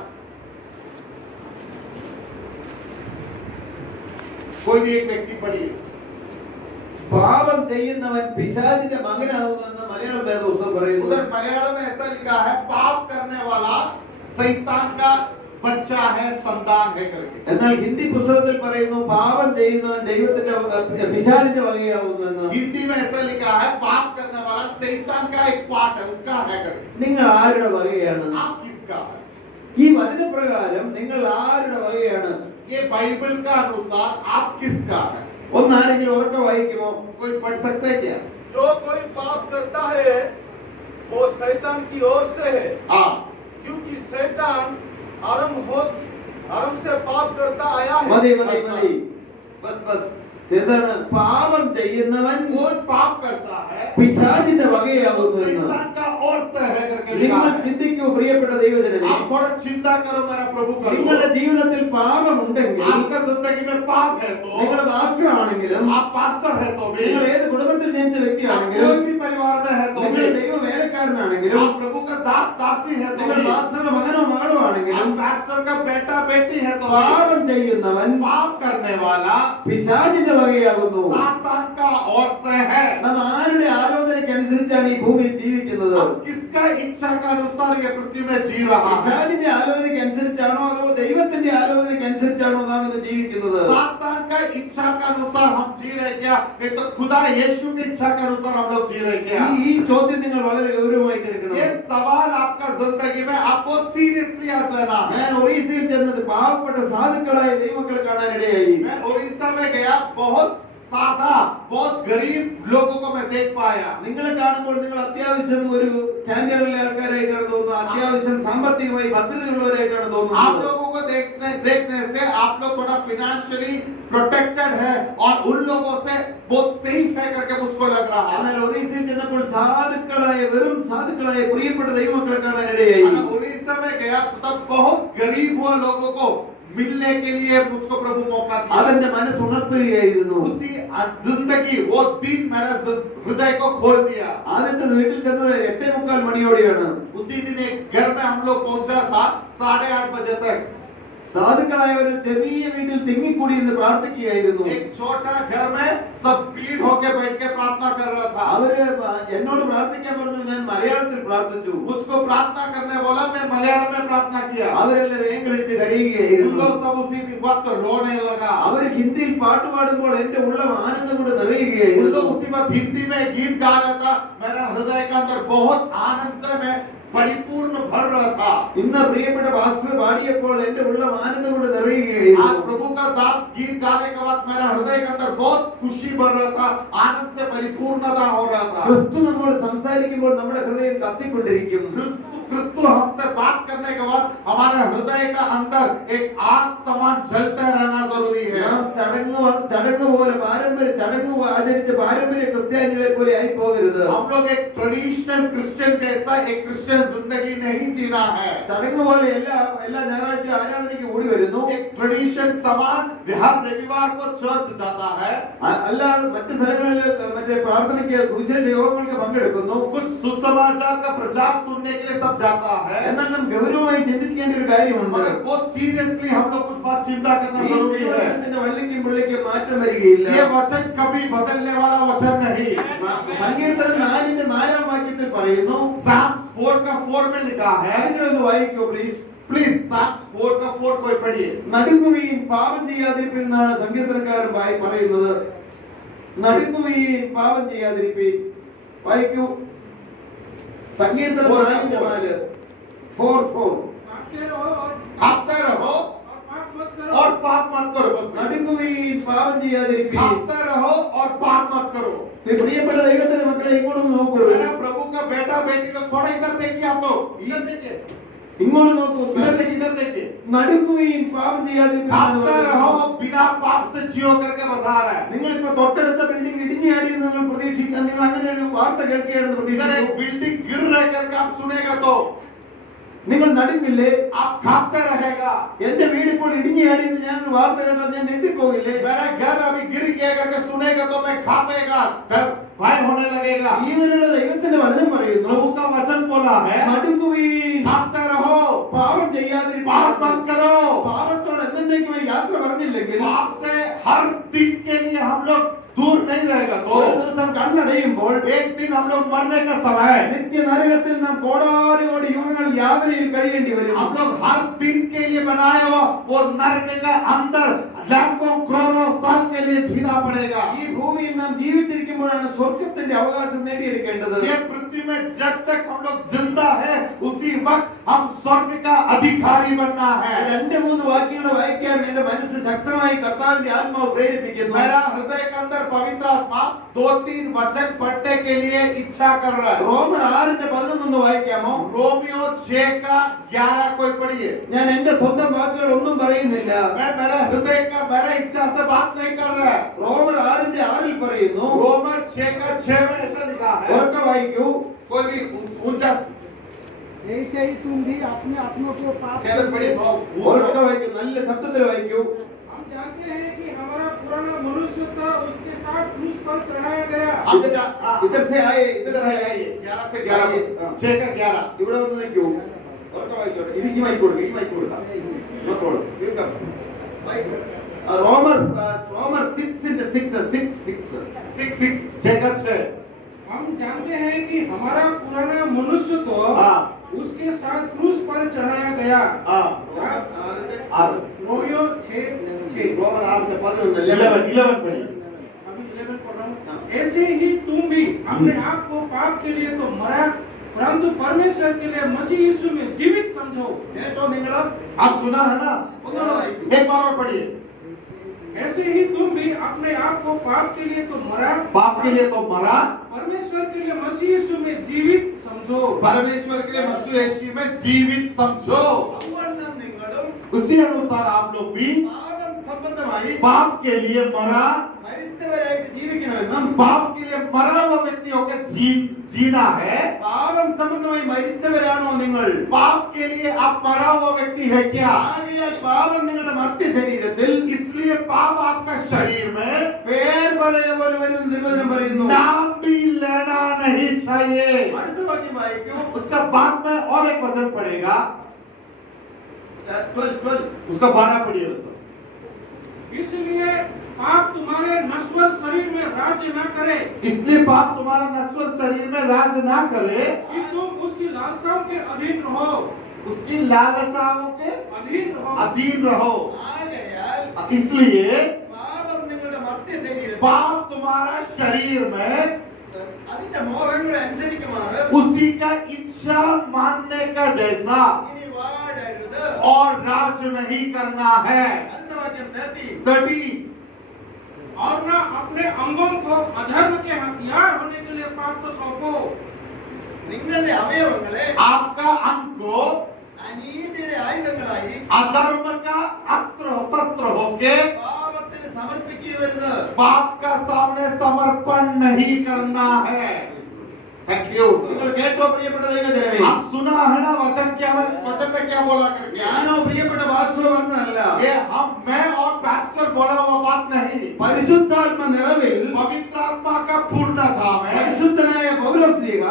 कोई भी एक व्यक्ति पढ़िए। പാപം ചെയ്യുന്നവൻ പിശാചിന്റെ മകനാകുമെന്ന് മലയാള വേദപുസ്തകം പറയുന്നു. उधर मलयालम में ऐसा लिखा है, पाप करने वाला शैतान का बच्चा है, संतान है करके। എന്നാൽ ഹിന്ദി പുസ്തകത്തിൽ പറയുന്നു പാപം ചെയ്യുന്നവൻ ദൈവത്തിന്റെ പിശാചിന്റെ വകയാകുമെന്ന്. हिंदी में ऐसा लिखा है, पाप करने वाला शैतान का एक पार्ट है, उसका है करके। നിങ്ങൾ ആരുടെ വകയാണ്? आप किसका है? ഈ വചനപ്രകാരം നിങ്ങൾ ആരുടെ വകയാണ്? ये बाइबल का अनुसार आप किसका है? ഒന്നാരെങ്കിലും ഉറക്കെ വായിക്കുമോ? कोई पढ़ सकते है क्या? जो कोई पाप करता है वो शैतान की ओर से है, हाँ। क्योंकि शैतान आरंभ से पाप करता आया है। മതി മതി മതി. Bus bus. എന്താണ് പാപം ചെയ്യുന്നവൻ कौन पाप करता है? പിശാചിന്റെ वो വകയാകുന്നു എന്ന്. शैतान का ओर से है करके लिखा നിങ്ങൾ है। ചിന്തിക്കൂ പ്രിയപ്പെട്ട ദൈവജനമേ. आप थोड़ा चिंता करो, मेरा प्रभु करो। നിങ്ങളുടെ ജീവിതത്തിൽ പാപമുണ്ടെങ്കിൽ, आपका जिंदगी में पाप है तो, നിങ്ങൾ പാസ്റ്ററാണെങ്കിലും, आप पास्टर है तो भी, നിങ്ങൾ ഏത് കുടുംബത്തിൽ ജനിച്ച आप വ്യക്തിയാണെങ്കിലും, कोई भी परिवार में है तो നിങ്ങൾ भी, ദൈവ വേലക്കാരനാണെങ്കിലും, आप प्रभु का दास दासी है तो നിങ്ങൾ भी, പാസ്റ്ററുടെ മകനോ മകളോ ആണെങ്കിലും, आप पास्टर का बेटा बेटी है तो भी, പാപം ചെയ്യുന്നവൻ पाप करने वाला പിശാചിന്റെ വകയാകുന്നു. सातान का ओर से है। നാം ആരുടെ ആലോചനയ്ക്ക് അനുസരിച്ചാണ് ഈ ഭൂമിയിൽ ജീവിക്കുന്നത്? अब किसका इच्छा के अनुसार ये पृथ्वी में जी रहा है? പിശാചിന്റെ ആലോചനയ്ക്ക് അനുസരിച്ചാണോ അതോ ദൈവത്തിന്റെ ആലോചനയ്ക്ക് അനുസരിച്ചാണോ നാം ഇന്ന് ജീവിക്കുന്നത്? सातान का इच्छा के अनुसार हम जी रहे क्या, नहीं तो खुदा यीशु की इच्छा के अनुसार हम लोग जी रहे क्या? ഈ ചോദ്യം നിങ്ങൾ വളരെ ഗൗരവമായിട്ട് ये എടുക്കണം. सवाल आपका जिंदगी में आपको सीरियसली आज लेना है। ഞാൻ ഒറീസയിൽ ചെന്നത് പാവപ്പെട്ട സാധുക്കളായ ദൈവമക്കളെ കാണാനിടയായി. मैं उड़ीसा में गया, बहुत सादा बहुत गरीब लोगों को मैं देख पाया। നിങ്ങളെ കാണുമ്പോൾ നിങ്ങൾ അത്യാവശ്യം ഒരു സ്റ്റാൻഡേർഡിലെ ആൾക്കാരായിട്ടാണ് തോന്നുന്നത്. അത്യാവശ്യം സാമ്പത്തികമായി ഭദ്രതയുള്ളവരായിട്ടാണ് आप തോന്നുന്നത്. लोगों को देखने से आप लोग थोड़ा फिनेंशियली प्रोटेक्टेड है और उन लोगों से बहुत सेफ है करके मुझको लग रहा है। എന്നാൽ ഒറീസയിൽ ചെന്നപ്പോൾ സാധുക്കളായ വെറും സാധുക്കളായ പ്രിയപ്പെട്ട ദൈവമക്കളെ കാണാനിടയായി. मैं उड़ीसा में गया तब बहुत गरीब हुआ लोगों को मिलने के लिए मुझको प्रभु मौका दिया। അതെന്റെ മനസ്സുണർത്തുകയായിരുന്നു. उसी जिंदगी वो दिन मेरा हृदय को खोल दिया। ആദ്യത്തെ വീട്ടിൽ ചെന്നത് 8:45 മണിയോടെയാണ്. उसी दिन एक घर में हम लोग पहुंचा था 8:30 बजे तक। സാധുക്കളായ ഒരു ചെറിയ വീട്ടിൽ തിങ്ങിക്കൂടി ഇരുന്ന് പ്രാർത്ഥിക്കുകയായിരുന്നു. एक छोटा घर में सब भीड़ होके बैठ के प्रार्थना कर रहा था। അവര് എന്നോട് പ്രാർത്ഥിക്കാൻ പറഞ്ഞു. ഞാൻ മലയാളത്തിൽ പ്രാർത്ഥിച്ചു. मुझको प्रार्थना करने बोला, मैं मलयालम में प्रार्थना किया। അവരെല്ലാം വേങ്കടിച്ച് उन കരയുകയായിരുന്നു. लोग सब उसी वक्त रोने लगा। അവർ ഹിന്ദിയിൽ പാട്ട് പാടുമ്പോൾ എന്റെ ഉള്ളം ആനന്ദം കൊണ്ട് उन നിറയുകയായിരുന്നു. लोग उसी वक्त हिंदी में गीत गा रहा था, मेरा हृदय के अंदर बहुत आनंद में परिपूर्ण भर रहा था। ഇന്ന് പ്രിയപ്പെട്ട പാസ്റ്റർ പാടിയപ്പോൾ എന്റെ ഉള്ളം ആനന്ദം കൊണ്ട് നിറയുകയായിരുന്നു. आज प्रभु का दास गीत गाने के बाद मेरा हृदय के अंदर बहुत खुशी भर रहा था, आनंद से परिपूर्णता हो रहा था। ക്രിസ്തു നമ്മോട് സംസാരിക്കുമ്പോൾ നമ്മുടെ ഹൃദയം കത്തിക്കൊണ്ടിരിക്കും. क्रिस्तु हमसे बात करने के बाद हमारे हृदय का अंदर एक आग समान जलते रहना जरूरी है। നാം ചടങ്ങ് പോലെ ചടങ്ങ് ആചരിച്ച പാരമ്പര്യ ക്രിസ്ത്യാനികളെ പോലെ ആയി പോകരുത്. हम लोग एक ट्रेडिशनल क्रिश्चियन जैसा एक क्रिश्चियन जिंदगी नहीं जीना है। ചടങ്ങ് പോലെ എല്ലാ ഞായറാഴ്ച ആരാധനയ്ക്ക് കൂടി വരുന്നു. एक ट्रेडिशन समान हर रविवार को चर्च जाता है, അല്ലാതെ മറ്റു സ്ഥലങ്ങളിൽ മറ്റേ പ്രാർത്ഥനയ്ക്ക് സുവിശേഷ യോഗങ്ങൾക്ക് പങ്കെടുക്കുന്നു. कुछ सुसमाचार का प्रचार सुनने के लिए सब जाता है। എന്നാൽ നാം ഗൗരവമായി ചിന്തിക്കേണ്ട ഒരു കാര്യമുണ്ട്. मगर बहुत सीरियसली हम लोग कुछ बात चिंता करना ഈ जरूरी है। ദൈവവചനത്തിന്റെ വള്ളിക്കും പുള്ളിക്കും മാറ്റം വരികയില്ല. ये वचन कभी बदलने वाला वचन नहीं। സങ്കീർത്തനം 4:4 വാക്യത്തിൽ പറയുന്നു. Psalms 4 का 4 में लिखा है, നിങ്ങളൊന്ന് വായിക്കൂ പ്ലീസ്. प्लीज Psalms 4 का 4 कोई पढ़िए. നടുങ്ങുവീൻ പാപം ചെയ്യാതിരിപ്പിൻ എന്നാണ് സങ്കീർത്തനക്കാരൻ പറയുന്നത്. നടുങ്ങുവീൻ പാപം ചെയ്യാതിരിപ്പിൻ. വായിക്കൂ. സങ്കീർത്തനം 4:4. खाते रहो और पाप मत करो. बस നടുങ്ങുവീൻ പാപം ചെയ്യാതിരിപ്പിൻ. खाते रहो और पाप मत करो. പ്രിയപ്പെട്ട ദൈവത്തിന്റെ മക്കളെ ഇങ്ങോട്ടൊന്ന് നോക്കൂ. मेरा प्रभु का बेटा बेटी लोग थोड़ा इधर देखिए. आप लोग इधर देखिए, ഇങ്ങോട്ട് നോക്കൂ. इधर देखिए, इधर देखिए. നടുങ്ങുവീൻ പാപം ചെയ്യാതിരിപ്പിൻ. खाते रहो बिना पाप से जियो करके बता रहा है. നിങ്ങളിപ്പോ തൊട്ടടുത്ത ബിൽഡിംഗ് ഇടിഞ്ഞാടി എന്ന് നിങ്ങൾ പ്രതീക്ഷിക്കാൻ, നിങ്ങൾ അങ്ങനെ ഒരു വാർത്ത കേൾക്കുകയാണെന്ന് इधर പ്രതീക്ഷിക്കുന്നു. एक बिल्डिंग गिर रहे करके आप सुनेगा तो നിങ്ങൾ നടുങ്ങില്ലേ? आप खाते रहेगा. എന്റെ വീട് ഇപ്പോൾ ഇടിഞ്ഞാടി എന്ന് ഞാനൊരു വാർത്ത കേട്ടാൽ ഞാൻ ഞെട്ടിപ്പോകില്ലേ? मेरा घर अभी गिर गया करके सुनेगा तो मैं खापेगा, डर भय होने लगेगा. ജീവനുള്ള ദൈവത്തിന്റെ വചനം പറയുന്നു, प्रभु का वचन बोला है, നടുങ്ങുവീൻ, खाते रहो, പാപം ചെയ്യാതിരിപ്പിൻ. पाप मत करो. പാപത്തോട് എന്നേക്കുമായി യാത്ര പറഞ്ഞില്ലെങ്കിൽ पाप से हर दिन के लिए हम लोग दूर नहीं रहेगा तो ഒരു ദിവസം കണ്ണടയുമ്പോൾ एक दिन हम लोग मरने का समय है. നിത്യ നരകത്തിൽ നാം കോടാനുകോടി യുഗങ്ങൾ യാതനയിൽ കഴിയേണ്ടി വരും. हम लोग हर दिन के लिए बनाया हुआ वो नरक के अंदर लाखों करोड़ों साल के लिए जीना पड़ेगा. ഈ ഭൂമിയിൽ നാം ജീവിച്ചിരിക്കുമ്പോഴാണ് സ്വർഗത്തിന്റെ അവകാശം നേടിയെടുക്കേണ്ടത്. ये पृथ्वी में जब तक हम लोग जिंदा है उसी वक्त हम स्वर्ग का अधिकारी बनना है. 2-3 വാക്യങ്ങൾ വായിക്കാൻ എന്റെ മനസ്സ് ശക്തമായി കർത്താവിന്റെ ആത്മാവ് പ്രേരിപ്പിക്കുന്നു. मेरा हृदय के अंदर पवित्र आत्मा 2-3 वचन पढ़ने के लिए इच्छा कर रहा है. റോമർ 6:11 വായിക്കാമോ? रोमियो 6:11 कोई पढ़िए. ഞാൻ എന്റെ സ്വന്തം വാക്കുകൾ ഒന്നും പറയുന്നില്ല. मैं मेरा हृदय का मेरा इच्छा से बात नहीं कर रहा है. റോമർ 6:6 പറയുന്നു. रोमन 6:6 में ऐसा लिखा है. ഓർക്ക വായിക്കൂ. कोई भी ऊंचा ऐसे ही तुम भी अपने अपनों को पाप चैनल पढ़िए थोड़ा. ഓർക്ക വായിക്കൂ. നല്ല ശബ്ദത്തിൽ വായിക്കൂ. हम जानते हैं कि हमारा पुराना मनुष्य था उसके साथ क्रूस पर चढ़ाया गया. ഇതർ സേ ആയേ, ഇതർ സേ ആയേ. 11 से 11 6:11 ഇവിടെ വന്ന് നിൽക്കൂ. ഓർക്ക വായിച്ചോട്ടെ. ഇത് ഈ മൈക്ക് കൊടുക്കുക, ഈ മൈക്ക് കൊടുക്കുക. നോക്കോളൂ. കേൾക്കാം. വായിക്കൂ. റോമർ 6:6 6:6 हम जानते हैं कि हमारा पुराना मनुष्य को हाँ. उसके साथ क्रूस पर चढ़ाया गया. रोमियो 6:6. റോമർ 6:11 11 पढ़िए. अभी 11 पढ़ रहा हूँ. ऐसे ही तुम भी अपने आप को पाप के लिए तो मरा परंतु परमेश्वर के लिए मसीह यीशु में जीवित समझो. കേട്ടോ നിങ്ങൾ? आप सुना है ना? ഒന്നുകൂടെ വായിക്കൂ. एक बार और पढ़िए. ऐसे ही तुम भी अपने आप को पाप के लिए तो मरा पाप के लिए तो मरा, परमेश्वर के लिए मसीह यीशु में जीवित समझो. परमेश्वर के लिए मसीह यीशु में जीवित समझो. അതുവണ്ണം നിങ്ങളും उसी अनुसार आप लोग भी പാപം സംബന്ധമായി पाप के लिए मरा, മരിച്ചവരായിട്ട് ജീവിക്കണമെന്നും पाप के लिए मरा हुआ व्यक्ति होकर जीना है. പാപം സംബന്ധമായി മരിച്ചവരാണോ നിങ്ങൾ? पाप के लिए आप मरा हुआ व्यक्ति है क्या? ആകയാൽ പാപം നിങ്ങളുടെ മർത്യ ശരീരത്തിൽ इसलिए पाप आपका शरीर में പേർ പറയുക പോലെ വരുന്ന നിർവചനം പറയുന്നു. नाम भी लेना नहीं चाहिए. അടുത്ത വാക്യം വായിക്കൂ. उसका बाद में और एक वचन पड़ेगा. 12. उसका 12 पढ़िए. इसलिए पाप तुम्हारे नश्वर शरीर में राज्य न करे इसलिए पाप तुम्हारा नश्वर शरीर में राज ना करे कि तुम उसकी लालसाओं के अधीन रहो. उसकी लालसाओं के अधीन रहो. अधीन रहो. ആകയാൽ इसलिए പാപം നിങ്ങളുടെ മർത്യ ശരീരത്തിൽ पाप तुम्हारा शरीर में അതിന്റെ മോഹങ്ങളെ അനുസരിക്കുമാറ് उसी का इच्छा मानने का जैसा ഇനി വാഴരുത്. और राज नहीं करना है. അടുത്ത വാക്യം 13. 30 और न अपने अंगों को अधर्म के हथियार होने के लिए पाप को सौंपो. നിങ്ങളുടെ അവയവങ്ങളെ आपका अंग को അനീതിയുടെ ആയുധങ്ങളായി अधर्म का अस्त्र शस्त्र होके പാപത്തിന് സമർപ്പിക്കരുത്. पाप का सामने समर्पण नहीं करना है. Thank you. നിങ്ങൾ കേട്ടോ പ്രിയപ്പെട്ട ദൈവജനമേ? आप सुना है ना वचन क्या वचन में क्या बोला करके? ഞാനോ പ്രിയപ്പെട്ട വാസ്തവ പറഞ്ഞതല്ല. ये हम मैं और पास्टर बोला हुआ बात नहीं. പരിശുദ്ധാത്മ നിറവിൽ पवित्र आत्मा का पूर्णता में പരിശുദ്ധനായ പൗലോസ്ലീഹ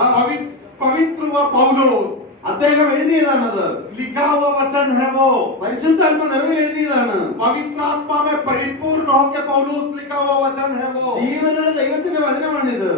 पवित्र हुआ पौलुस അദ്ദേഹം എഴുതിയതാണത്. लिखा हुआ वचन है वो. പരിശുദ്ധാത്മ നിറവിൽ എഴുതിയതാണ്. पवित्र आत्मा में परिपूर्ण होकर पौलुस लिखा हुआ वचन है वो. ജീവനുള്ള ദൈവത്തിന്റെ വചനമാണിത്.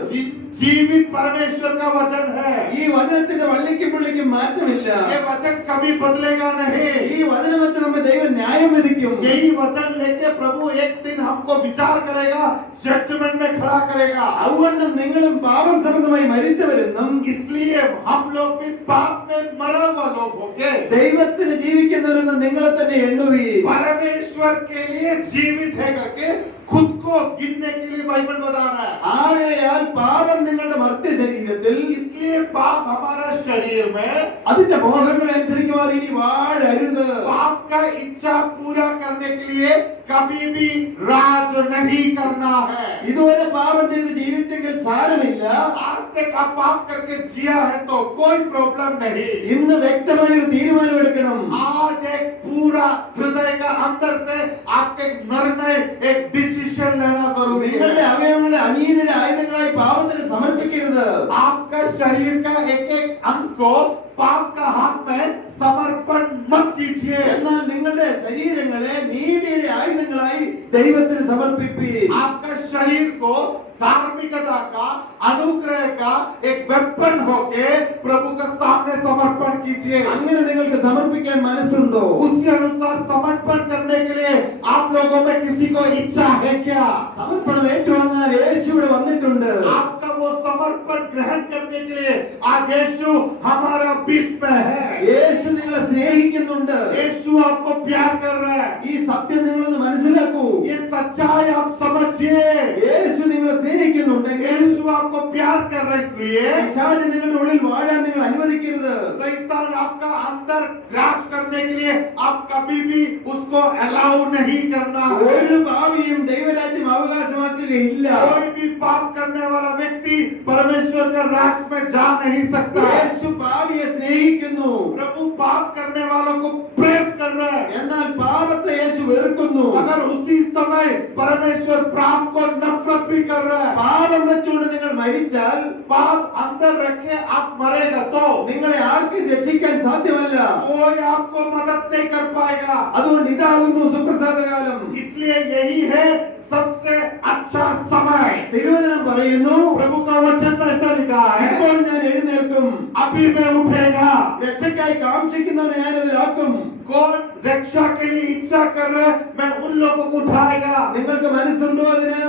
जीवित परमेश्वर का वचन है. ഈ വചനത്തിന്റെ വള്ളിക്കും പുള്ളിക്കും മാറ്റമില്ല. ये वचन कभी बदलेगा नहीं. ഈ വചനം വെച്ച് നമ്മെ ദൈവം ന്യായം വിധിക്കും. यही वचन लेके प्रभु एक दिन हमको विचार करेगा, जजमेंट में खड़ा करेगा. അതുകൊണ്ട് നിങ്ങളും പാപം സംബന്ധമായി മരിച്ചവരെന്നും इसलिए हम लोग भी पाप में मरा हुआ लोग होके ദൈവത്തിന് ജീവിക്കുന്നവരെന്ന് നിങ്ങളെ തന്നെ എണ്ണുവീൻ. परमेश्वर के लिए जीवित है करके खुद को गिनने के लिए बाइबल बता रहा है. ആകയാൽ പാപം നിങ്ങളുടെ മർത്യ ശരീരത്തിൽ इसलिए पाप हमारा शरीर में അതിന്റെ മോഹങ്ങളെ അനുസരിക്കുവാൻ ഇനി വാഴരുത്. पाप का इच्छा पूरा करने के लिए कभी भी राज नहीं करना है. ഇതുവരെ പാപം ചെയ്ത് ജീവിച്ചെങ്കിൽ സാരമില്ല. आज तक आप पाप करके जिया है तो कोई प्रॉब्लम नहीं. ഇന്ന് വ്യക്തമായ ഒരു തീരുമാനമെടുക്കണം. आज एक पूरा हृदय का अंदर से आपके निर्णय एक डिसीजन लेना जरूरी നിങ്ങളുടെ है. അവയവങ്ങളെ അനീതിയുടെ ആയുധങ്ങളായി പാപത്തിന് സമർപ്പിക്കരുത്. आपका शरीर का एक एक अंग को पाप का हाथ में समर्पण मत कीजिए. എന്നാൽ നിങ്ങളുടെ ശരീരങ്ങളെ നീതിയുടെ ആയുധങ്ങളായി ദൈവത്തിന് സമർപ്പിപ്പീൻ. आपका शरीर को धार्मिकता का, अनुग्रह का एक वेपन होके प्रभु के सामने समर्पण कीजिए. അങ്ങനെ നിങ്ങൾക്ക് സമർപ്പിക്കാൻ മനസ്സുണ്ടോ? उसी अनुसार समर्पण करने के लिए आप लोगों में किसी को इच्छा है क्या? സമർപ്പണം ഏറ്റുവാങ്ങാൻ യേശു ഇവിടെ വന്നിട്ടുണ്ട്. आपका वो समर्पण ग्रहण करने के लिए आज यीशु हमारा बीच में है. യേശു നിങ്ങളെ സ്നേഹിക്കുന്നുണ്ട്. यीशु आपको प्यार कर रहा है. ഈ സത്യം നിങ്ങളൊന്ന് മനസ്സിലാക്കൂ. ये सच्चाई आप समझिए. യേശു നിങ്ങളെ സ്നേഹിക്കുന്നുണ്ടെങ്കിൽ यीशु आपको प्यार कर रहा है, इसलिए പിശാച് നിങ്ങളുടെ ഉള്ളിൽ വാഴാൻ നിങ്ങൾ അനുവദിക്കരുത്. शैतान आपका अंदर राज करने के लिए आप कभी भी उसको अलाउ नहीं करना है. ഒരു പാപിയും ദൈവരാജ്യം അവകാശമാക്കുകയില്ല. कोई भी पाप करने वाला व्यक्ति परमेश्वर का राज में जा नहीं सकता. യേശു പാപിയെ സ്നേഹിക്കുന്നു. प्रभु पाप करने वालों को प्रेम कर रहा है. എന്നാൽ പാപത്തെ യേശു വെറുക്കുന്നു. अगर उसी समय परमेश्वर पाप को नफरत भी कर रहा है. പാപം വെച്ചുകൊണ്ട് നിങ്ങൾ മരിച്ചാൽ पाप अंदर रख के आप मरेगा तो നിങ്ങളെ ആർക്കും രക്ഷിക്കാൻ സാധ്യമല്ല. कोई आपको मदद नहीं कर पाएगा. അതുകൊണ്ട് ഇതാകുന്നു സുപ്രസാദകാലം. इसलिए यही है सबसे अच्छा समय. തിരുവചനം പറയുന്നു, प्रभु का वचन में ऐसा लिखा है, ഇപ്പോൾ ഞാൻ എഴുന്നേൽക്കും, अभी मैं उठेगा. രക്ഷയ്ക്കായി കാംക്ഷിക്കുന്നവനെ ഞാൻ അതിലാക്കും. कौन रक्षा के लिए इच्छा कर रहे हैं, मैं उन लोगों को उठाएगा. നിങ്ങൾക്ക് മനസ്സുണ്ടോ അതിന്?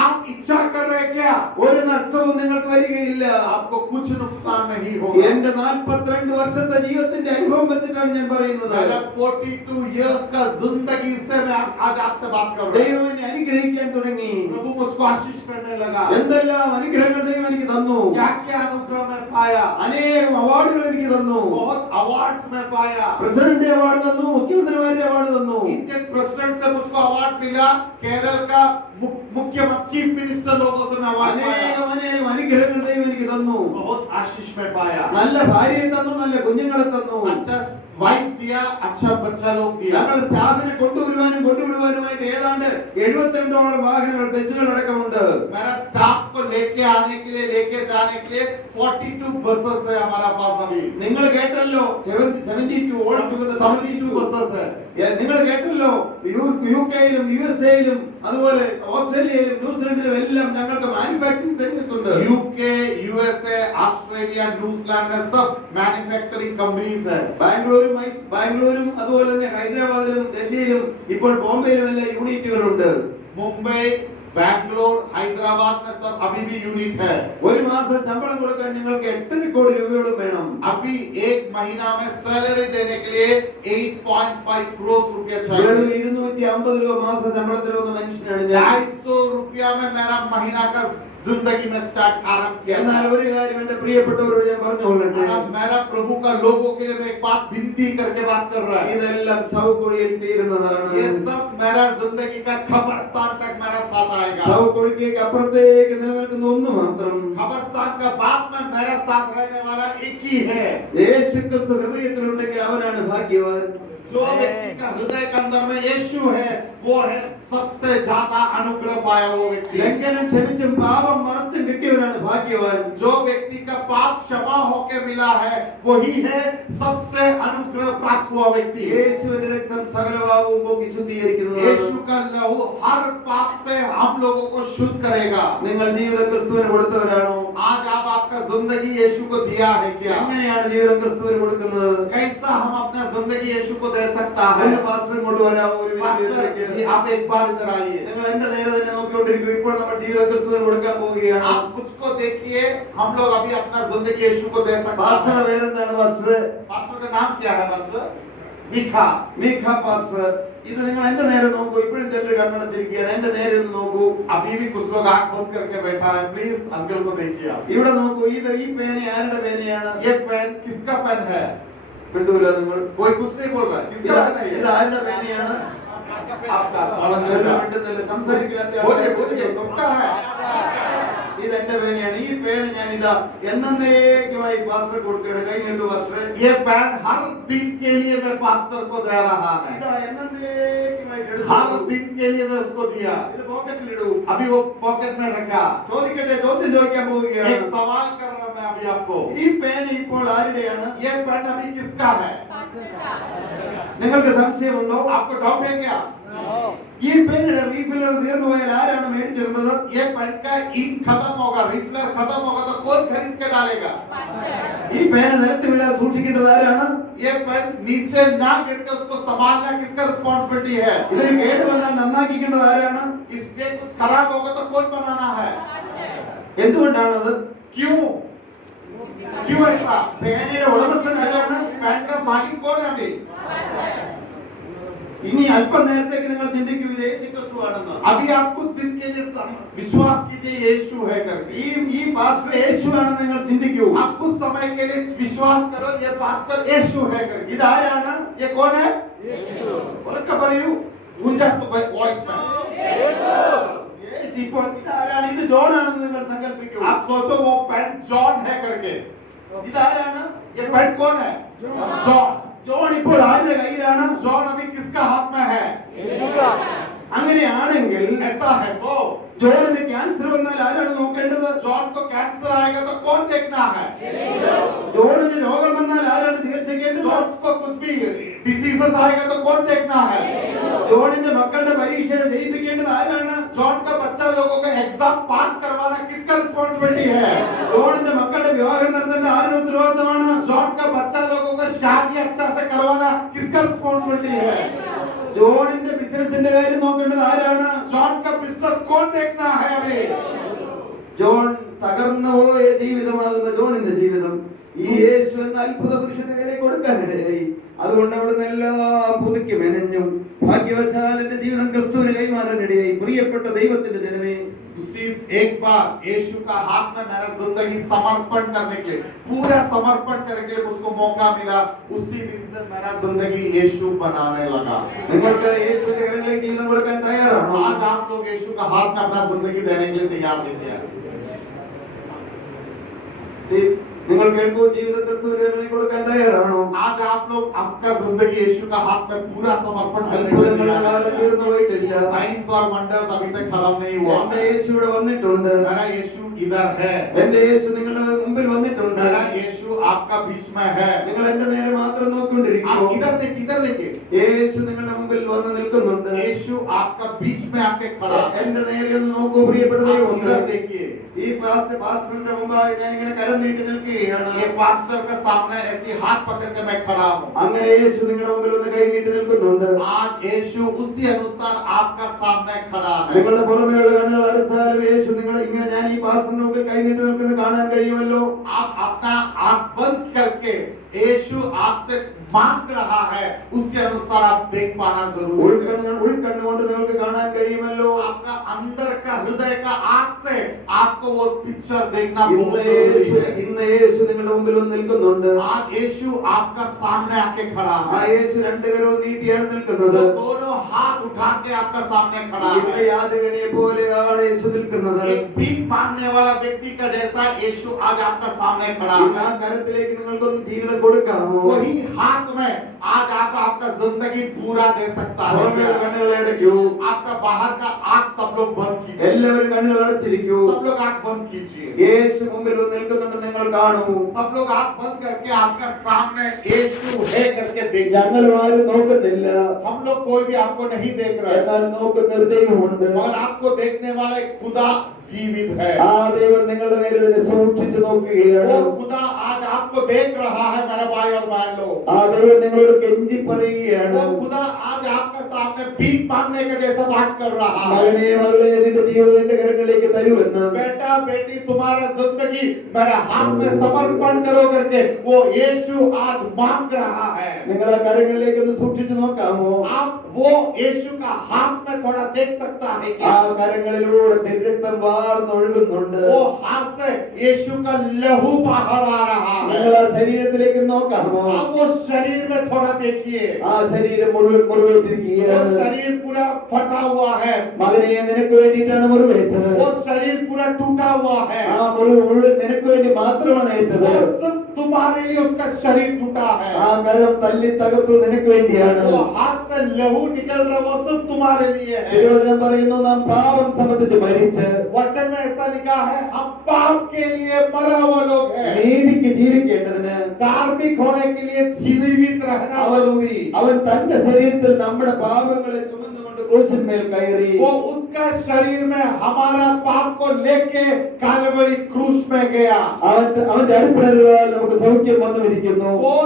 आप इच्छा कर रहे हैं क्या? ഒരു നഷ്ടവും നിങ്ങൾക്ക് വരികയില്ല. आपको कुछ नुकसान नहीं होगा. എന്റെ 42 വർഷത്തെ ജീവിതത്തിന്റെ അനുഭവം വെച്ചിട്ടാണ് ഞാൻ പറയുന്നത്. मेरा 42 years का जिंदगी से मैं आज आपसे बात कर रहा हूं. ദൈവം എന്നെ അനുഗ്രഹിക്കാൻ തുടങ്ങി. प्रभु मुझको आशीष करने लगा. എന്തെല്ലാം അനുഗ്രഹങ്ങൾ ദൈവം എനിക്ക് തന്നു. क्या क्या अनुग्रह में पाया. അനേകം അവാർഡുകൾ എനിക്ക് തന്നു. बहुत अवार्ड्स में पाया. പ്രസിഡന്റ് അവാർഡ് തന്നു, മുഖ്യമന്ത്രിമാരുടെ അവാർഡ് തന്നു. इंडियन प्रेसिडेंट से मुझको अवार्ड मिला. केरल का मुख्य चीफ मिनिस्टर लोगों से मैं अवार्ड पाया. അനേകം അനേകം അനുഗ്രഹങ്ങൾ ദൈവം എനിക്ക് തന്നു. बहुत आशीष में पाया. നല്ല ഭാര്യയെ തന്നു, നല്ല കുഞ്ഞുങ്ങളെ തന്നു. अच्छा वाइफ दिया, अच्छा बच्चा लोग दिया. ഞങ്ങൾ സ്റ്റാഫിനെ കൊണ്ടുവരുവാനും കൊണ്ടുവിടുവാനുമായിട്ട് ഏതാണ്ട് 72ഓളം വാഹനങ്ങൾ, ബസ്സുകൾ അടക്കമുണ്ട്. मेरा स्टाफ को लेके आने के लिए, लेके जाने के लिए 42 बसेस है हमारा पास अभी. നിങ്ങൾ കേട്ടല്ലോ 72 बसेस है. നിങ്ങൾ കേട്ടല്ലോ യുകെയിലും യുഎസ്എയിലും അതുപോലെ ഓസ്ട്രേലിയയിലും ന്യൂസിലൻഡിലും എല്ലാം ഞങ്ങൾക്ക് മാനുഫാക്ചറിംഗ് സെന്റേഴ്സ് ഉണ്ട്. यूके, यूएसए, ऑस्ट्रेलिया, न्यूजीलैंड में सब मैन्युफैक्चरिंग कंपनीज है. ബാംഗ്ലൂരും അതുപോലെ തന്നെ ഹൈദരാബാദിലും ഡൽഹിയിലും ഇപ്പോൾ ബോംബെയിലും എല്ലാം യൂണിറ്റുകളുണ്ട്. मुंबई, बैंगलोर, हैदराबाद में सब अभी भी यूनिट है. ഒരു മാസം ശമ്പളം കൊടുക്കാൻ നിങ്ങൾക്ക് 8 കോടി രൂപയോളം വേണം. अभी एक महीना में सैलरी देने के लिए 8.5 करोड़ रुपया चाहिए. 250 രൂപ മാസ ശമ്പളത്തിൽ വന്ന മനുഷ്യനാണ് ഞാൻ. 250 रुपया में मेरा महीना का जिंदगी में स्टार्ट आरंभ किया. എന്നാൽ ഒരു കാര്യം എന്റെ പ്രിയപ്പെട്ടവരോട് ഞാൻ പറഞ്ഞുകൊള്ളട്ടെ. मेरा प्रभु का लोगों के लिए मैं एक बात विनती करके बात कर रहा है. ഇതെല്ലാം ശവക്കുഴിയിൽ തീരുന്നതാണ്. ये सब मेरा जिंदगी का खबरस्तान तक मेरा साथ आएगा. ശവക്കുഴിക്ക് അപ്പുറത്തേക്ക് നിലനിൽക്കുന്ന ഒന്ന് മാത്രം. खबरस्तान का बाद में मेरा साथ रहने वाला एक ही है. യേശുക്രിസ്തു ഹൃദയത്തിലുണ്ടെങ്കിൽ അവനാണ് ഭാഗ്യവാൻ. जो व्यक्ति का हृदय के अंदर में यीशु है, वो है सबसे ज्यादा अनुग्रह पाया वो व्यक्ति। ലംഘനം ക്ഷമിച്ചും പാപം മറച്ചും കിട്ടിയവനാണ് ഭാഗ്യവാൻ. जो व्यक्ति का पाप क्षमा होके मिला है, वही है सबसे अनुग्रह प्राप्त हुआ व्यक्ति। യേശുവിന്റെ രക്തം സകല പാപവും പോക്കി ശുദ്ധീകരിക്കുന്നതാണ്. यीशु का लहू हर पाप से हम लोगों को शुद्ध करेगा। നിങ്ങൾ ജീവിതം ക്രിസ്തുവിന് കൊടുത്തവരാണോ? आज आप आपका जिंदगी यीशु को दिया है क्या? എങ്ങനെയാണ് ജീവിതം ക്രിസ്തുവിന് കൊടുക്കുന്നത്? कैसा हम अपना जिंदगी यीशु को दे सकता है? ഒന്ന് പാസ്റ്റർ ഇങ്ങോട്ട് വരാമോ? ഒരു पास्टर जी, മിനിറ്റ്. आप एक बार इधर आइए। നിങ്ങൾ എന്റെ നേരെ തന്നെ നോക്കിക്കൊണ്ടിരിക്കും. ഇപ്പോൾ നമ്മൾ ജീവിതം ക്രിസ്തുവിന് കൊടുക്കാൻ പോവുകയാണ്. आप मुझको देखिए, हम लोग अभी अपना जिंदगी यीशु को दे सकते പാസ്റ്റർ हैं। പേരെന്താണ് പാസ്റ്റർ? पास्टर का नाम क्या है पास्टर? मीखा। മീഖ പാസ്റ്റർ. ഇത് നിങ്ങൾ എന്റെ നേരെ നോക്കൂ. ഇപ്പോഴും ചിലർ കണ്ണടച്ചിരിക്കുകയാണ്. എന്റെ നേരെ ഒന്ന് നോക്കൂ. अभी भी कुछ लोग आंख बंद करके बैठा है, प्लीज अंकल को देखिए आप। ഇവിടെ നോക്കൂ. ഈ പേന ആരുടെ പേനയാണ്? ये पेन किसका पेन है? കണ്ടുമില്ല നിങ്ങൾ? कोई कुछ नहीं बोल रहा है, किसका पेन है ഇത് ये? ആരുടെ പേനയാണ്? आपका। മിണ്ടുന്നില്ല, സംസാരിക്കില്ലാത്ത बोलिए ആൾക്കാർ बोलिए, किसका है? ഇത് എന്റെ പേനയാണ്. ഈ പേന ഞാൻ ഇതാ എന്നേക്കുമായി പാസ്റ്റർ കൊടുക്കുകയാണ്. കൈ നീട്ടു പാസ്റ്റർ. ये पेन हर दिन के लिए मैं पास्टर को दे रहा है। ഇതാ എന്നേക്കുമായിട്ട് എടുത്തു. हर दिन के लिए मैं उसको दिया। ഇത് പോക്കറ്റിലിടൂ. अभी वो पॉकेट में रखा। ചോദിക്കട്ടെ, ചോദ്യം ചോദിക്കാൻ പോവുകയാണ്. एक सवाल कर रहा मैं अभी आपको। ഈ പേന ഇപ്പോൾ ആരുടെയാണ്? ये पेन अभी किसका है? നിങ്ങൾക്ക് സംശയമുണ്ടോ? आपको डाउट है क्या? ഈ പേനയുടെ റീഫില്ലർ തീർന്നു പോയാൽ ആരാണ് മേടിച്ചിടുന്നത്? ये पेन का इंक खत्म होगा, रिफिलर खत्म होगा तो कौन खरीद के डालेगा? ഈ പേന നിലത്ത് വീഴാൻ സൂക്ഷിക്കേണ്ടത് ആരാണ്? ये पेन नीचे ना गिर के उसको संभालना किसका रिस्पॉन्सिबिलिटी है? ഇതിന് കേട് വന്നാൽ നന്നാക്കിക്കേണ്ടത് ആരാണ്? इसमें कुछ खराब होगा तो कौन बनाना है? എന്തുകൊണ്ടാണത്? क्यों? क्यों ऐसा? പേനയുടെ ഉടമസ്ഥൻ ആരാണ്? पेन का मालिक कौन है अभी? ഇനി അല്പം നേരത്തേക്ക് നിങ്ങൾ ചിന്തിക്കൂ, ഇത് യേശുക്രിസ്തുവാണെന്ന്. अभी आप कुछ दिन के लिए विश्वास कीजिए यीशु है करके। ഈ പാസ്റ്റർ യേശുവാണെന്ന് നിങ്ങൾ ചിന്തിക്കൂ. आप कुछ समय के लिए विश्वास करो ये पास्टर यीशु है करके। ഇതാരാണ്? ये कौन है? ഉറക്കെ പറയൂ. ऊंचा वॉइस में യേശു. ഇപ്പോൾ ഇതാരാണ്? ഇത് ജോൺ ആണെന്ന് നിങ്ങൾ സങ്കല്പിക്കൂ. आप सोचो वो पेन जॉन है करके। ഇതാരാണ്? ये पेन कौन है? जॉन। ജോൺ ഇപ്പോൾ ആരുടെ കയ്യിലാണ്? जॉन अभी किसका हाथ में है? അങ്ങനെയാണെങ്കിൽ ऐसा है तो ജോണിന് ക്യാൻസർ വന്നാൽ ആരാണ് നോക്കേണ്ടത്? जॉन को कैंसर आएगा तो कौन देखना है? ജോണിന് രോഗം വന്നാൽ ആരാണ് ചികിത്സിക്കേണ്ടത്? जॉन को कुछ भी डिसीजेस आएगा तो कौन देखना है? ജോണിന്റെ മക്കളുടെ പരീക്ഷ ജയിപ്പിക്കേണ്ടത് ആരാണ്? जॉन का बच्चा लोगों का एग्जाम पास करवाना किसका रिस्पॉन्सिबिलिटी है? ജോണിന്റെ മക്കളുടെ വിവാഹം നടത്തേണ്ട ആരുടെ ഉത്തരവാദിത്തമാണ്? जॉन का बच्चा लोगों का शादी अच्छा से करवाना किसका रिस्पॉन्सिबिलिटी है? ജോണിന്റെ ബിസിനസിന്റെ കാര്യം നോക്കേണ്ടത് ആരാണ്? जॉन का बिजनेस कौन देखना है अभी? ജോൺ തകർന്നു പോയ ജീവിതമാകുന്ന ജോണിന്റെ ജീവിതം ഈ യേശു എന്ന അത്ഭുത പുരുഷന്റെ കയ്യിലേക്ക് കൊടുക്കാനിടയായി. അതുകൊണ്ട് അവിടുന്ന് എല്ലാം പുതുക്കി മെനഞ്ഞു. ഭാഗ്യവശാൽ എന്റെ ജീവിതം ക്രിസ്തുവിന് കൈമാറാനിടയായി. പ്രിയപ്പെട്ട ദൈവത്തിന്റെ ജനമേ, उसी एक बार यीशु का हाथ में मेरा जिंदगी समर्पण करने के लिए, पूरा समर्पण करने के लिए मुझको मौका मिला। उसी दिन से मेरा जिंदगी यीशु बनाने लगा। നിങ്ങൾക്ക് യേശുവിന്റെ കരങ്ങളിലേക്ക് ജീവിതം കൊടുക്കാൻ തയ്യാറാണോ? आज आप लोग यीशु का हाथ में अपना जिंदगी देने के लिए तैयार नहीं है? നിങ്ങൾ കേൾക്കൂ, ജീവിതം ക്രിസ്തുവിന്റെ കരങ്ങളിലേക്ക് കൊടുക്കാൻ തയ്യാറാണോ? आज आप लोग आपका जिंदगी यीशु का हाथ में पूरा समर्पण करने के लिए അത്ഭുതങ്ങളുടെ तैयार കാലം हैं? തീർന്നു പോയിട്ടില്ല. साइंस और वंडर्स अभी तक खत्म नहीं हुआ। എന്റെ യേശു ഇവിടെ വന്നിട്ടുണ്ട്. मेरा यीशु इधर है। എന്റെ യേശു നിങ്ങളുടെ മുമ്പിൽ വന്നിട്ടുണ്ട്. मेरा यीशु आपका बीच में है। നിങ്ങൾ എന്റെ നേരെ മാത്രം നോക്കിക്കൊണ്ടിരിക്കൂ. आप इधर देखिए, इधर देखिए। യേശു നിങ്ങളുടെ മുമ്പിൽ വന്ന് നിൽക്കുന്നുണ്ട്. यीशु आपका बीच में आके खड़ा है। എന്റെ നേരെ ഒന്ന് നോക്കൂ പ്രിയപ്പെട്ട आप ദൈവമേ. इधर देखिए। ഈ പാസ്റ്ററിന്റെ മുമ്പായി ഞാൻ ഇങ്ങനെ കരം നീട്ടി നിൽക്കുകയാണ്. ये पास्टर के सामने ऐसी हाथ पकड़ के मैं खड़ा हूँ। അങ്ങനെ യേശു നിങ്ങളുടെ മുമ്പിൽ ഒന്ന് കൈ നീട്ടി നിൽക്കുന്നുണ്ട്. आज यीशु उसी अनुसार आपका सामने खड़ा है। നിങ്ങളുടെ പുറമേയുള്ള കണ്ണുകൾ അടച്ചാലും യേശു നിങ്ങളെ ഇങ്ങനെ ഞാൻ ഈ പാസ്റ്ററിന്റെ മുമ്പിൽ കൈ നീട്ടി നിൽക്കുന്നത് കാണാൻ കഴിയുമല്ലോ. आप अपना आंख बंद करके यीशु आपसे मांग रहा है, उसी अनुसार आप देख पाना जरूरी है। ഉൾക്കണ്ണുകൊണ്ട് നിങ്ങൾക്ക് കാണാൻ കഴിയുമല്ലോ. आपका अंदर का हृदय का आंख से आपको वो पिक्चर देखना ഇന്ന് बहुत जरूरी है। ഇന്ന് യേശു നിങ്ങളുടെ മുമ്പിൽ വന്ന് നിൽക്കുന്നുണ്ട്. आज यीशु आपका सामने आके खड़ा ആ है। യേശു രണ്ട് കരവും നീട്ടിയാണ് നിൽക്കുന്നത്. वो दोनों हाथ उठा के आपका सामने खड़ा ഇന്ന് है। യാചകനെ പോലെയാണ് യേശു നിൽക്കുന്നത്. एक भीख मांगने वाला व्यक्ति का जैसा यीशु आज आपका सामने खड़ा ഇന്ന് ആ है। കരത്തിലേക്ക് നിങ്ങൾക്കൊന്ന് ജീവിതം കൊടുക്കാമോ? वही हाथ आंख में आज आप आपका जिंदगी पूरा दे सकता है ഓർമ്മയുള്ള क्या? കണ്ണുകൾ അടയ്ക്കൂ. आपका बाहर का आंख सब लोग बंद कीजिए, എല്ലാവരും കണ്ണുകൾ അടച്ചിരിക്കൂ. सब लोग आंख बंद कीजिए, യേശു മുമ്പിൽ വന്ന് നിൽക്കുന്നുണ്ട് നിങ്ങൾ കാണൂ. सब लोग आंख बंद करके आपका सामने यीशु है करके देखिए। ഞങ്ങളും ആരും നോക്കുന്നില്ല, हम लोग कोई भी आपको नहीं देख रहे हैं, എന്നാൽ നോക്കുന്ന ഒരു ദൈവമുണ്ട്. और आपको देखने वाला एक खुदा जीवित है। ആ ദൈവം നിങ്ങളുടെ നേരെ തന്നെ സൂക്ഷിച്ചു നോക്കുകയാണ്. वो खुदा आज आपको देख रहा है मेरे भाई और बहन लोग। ആ ദൈവം നിങ്ങളോട് കെഞ്ചി പറയുകയാണ്. वो खुदा आज आपके सामने भीख मांगने के जैसा बात कर रहा है। മകനെ മകളെ നിന്റെ ജീവിതം എന്റെ കരങ്ങളിലേക്ക് തരുമെന്ന്. बेटा बेटी तुम्हारा जिंदगी मेरे हाथ में समर्पण करो करके वो यीशु आज मांग रहा है। നിങ്ങൾ ആ കരങ്ങളിലേക്ക് ഒന്ന് സൂക്ഷിച്ചു നോക്കാമോ? आप वो यीशु का हाथ में थोड़ा देख सकता है ആ क्या? കരങ്ങളിലൂടെ തിരുരക്തം വാർന്നൊഴുകുന്നുണ്ട്. वो हाथ से यीशु का लहू बाहर आ रहा നിങ്ങൾ है। ആ ശരീരത്തിലേക്ക് നോക്കാമോ? आप वो शरीर में थोड़ा देखिए, ആ ശരീരം മുഴുവൻ वो മുറിവേറ്റിരിക്കുകയാണ്. शरीर पूरा फटा हुआ है, മകനെ നിനക്ക് വേണ്ടിയിട്ടാണ് മുറിവേറ്റത്. वो शरीर पूरा टूटा हुआ है, ആ മുറിവ് മുഴുവൻ നിനക്ക് വേണ്ടി മാത്രമാണ് ഏറ്റത്. वो सिर्फ तुम्हारे लिए उसका शरीर टूटा है। ആ കരം തല്ലി തകർത്തു നിനക്ക് വേണ്ടിയാണ്. वो हाथ से लहू निकल रहा वो सिर्फ तुम्हारे लिए है। തിരുവചനം പറയുന്നു നാം പാപം സംബന്ധിച്ച് മരിച്ച് वचन में ऐसा लिखा है हम पाप के लिए मरा हुआ लोग हैं, നീതിക്ക് ജീവിക്കേണ്ടതിന് धार्मिक होने के लिए जीवित रहना जरूरी। അവൻ തന്റെ ശരീരത്തിൽ നമ്മുടെ പാപങ്ങളെ ചുമന്നുകൊണ്ട് ക്രൂശിന്മേൽ കയറി. वो उसका शरीर में हमारा पाप को लेके कालवरी क्रूस में गया। അവന്റെ അടിപ്പിണരുകളാൽ നമുക്ക് സൗഖ്യം വന്നുമിരിക്കുന്നു. वो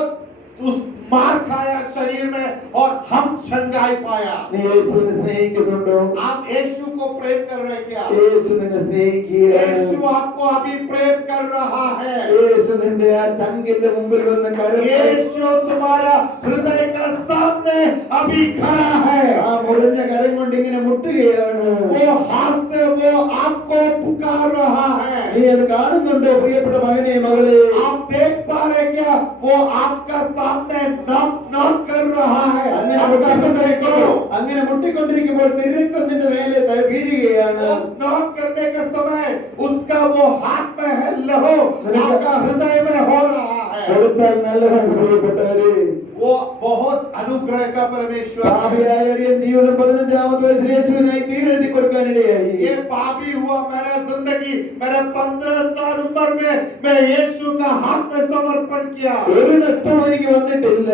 उस मार खाया शरीर में और हम छंगाई पाया। നീ യേശുവിനെ സ്നേഹിക്കുന്നുണ്ടോ? आप यीशु को प्रेम कर रहे हैं क्या? യേശു നിന്നെ സ്നേഹിക്കുകയാണ്. यीशु आपको अभी प्रेम कर रहा है। യേശു നിന്റെ ആ ചങ്കിന്റെ മുമ്പിൽ വന്ന് കരം यीशु तुम्हारा हृदय का सामने अभी खड़ा है। ആ മുറിഞ്ഞ കരം കൊണ്ട് ഇങ്ങനെ മുട്ടുകയാണ്. वो हाथ से वो आपको पुकार रहा है। നീ അത് കാണുന്നുണ്ടോ പ്രിയപ്പെട്ട മകനെ മകളെ? आप देख पा रहे क्या? वो आपका सामने नॉक नॉक कर रहा है। आपका हृदय को അങ്ങനെ മുട്ടിക്കൊണ്ടിരിക്കുമ്പോൾ തിരുരക്തം നിന്റെ മേലെ വീഴുകയാണ്. नॉक करने के समय उसका वो हाथ में है लहू आपका हृदय में हो रहा है। കൊടുത്താൽ നല്ലതാണ് പ്രിയപ്പെട്ടവരെ. वो बहुत अनुग्रह का परमेश्वर है। പാപിയായ അടിയൻ ജീവിതം 15-ാമത്തെ വയസ്സിൽ യേശുവിനായി തീരെഴുതി കൊടുക്കാനിടയായി. ये पापी हुआ मेरा जिंदगी मेरे 15 साल उम्र में मैं यीशु का हाथ में समर्पण किया। ഒരു നഷ്ടവും എനിക്ക് വന്നിട്ടില്ല.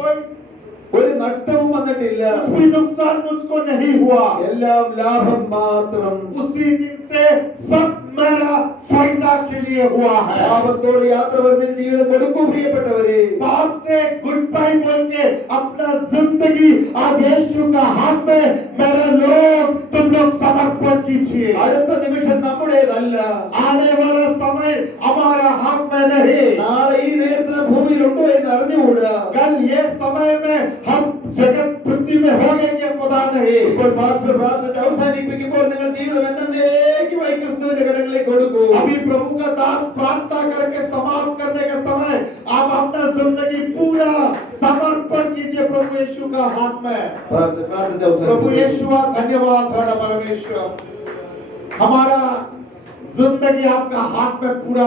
कोई ഒരു നഷ്ടവും വന്നിട്ടില്ല. कुछ भी नुकसान मुझको नहीं हुआ। എല്ലാം ലാഭം മാത്രം. उसी दिन से सब मेरा फायदा के लिए हुआ है। പാപത്തോട് യാത്ര പറഞ്ഞിട്ട് ജീവിതം കൊടുക്കൂ പ്രിയപ്പെട്ടവരെ. पाप से गुड बाय बोल के अपना जिंदगी आज यीशु का हाथ में मेरे लोग तुम लोग समर्पण कीजिए। അടുത്ത നിമിഷം നമ്മുടേതല്ല. आने वाला समय हमारा हाथ में नहीं। നാളെ ഈ നേരത്തെ ഭൂമിയിൽ ഉണ്ടോ എന്ന് അറിഞ്ഞുകൂടാ. कल ये समय में हम जगत पृथ्वी में होंगे क्या पता नहीं। ഇപ്പോൾ പാസ്റ്റർ പ്രാർത്ഥിച്ച് അവസാനിപ്പിക്കുമ്പോൾ നിങ്ങൾ ജീവിതം എന്നേക്കുമായി ക്രിസ്തുവിന്റെ കരങ്ങളിലേക്ക് കൊടുക്കൂ. अभी प्रभु का दास प्रार्थना करके समाप्त करने का समय आप अपना जिंदगी पूरा समर्पण कीजिए प्रभु यीशु का हाथ में। പ്രാർത്ഥിച്ച് प्रभु അവസാനിപ്പിക്കൂ. यीशु धन्यवाद हमारा परमेश्वर, हमारा जिंदगी आपका हाथ में पूरा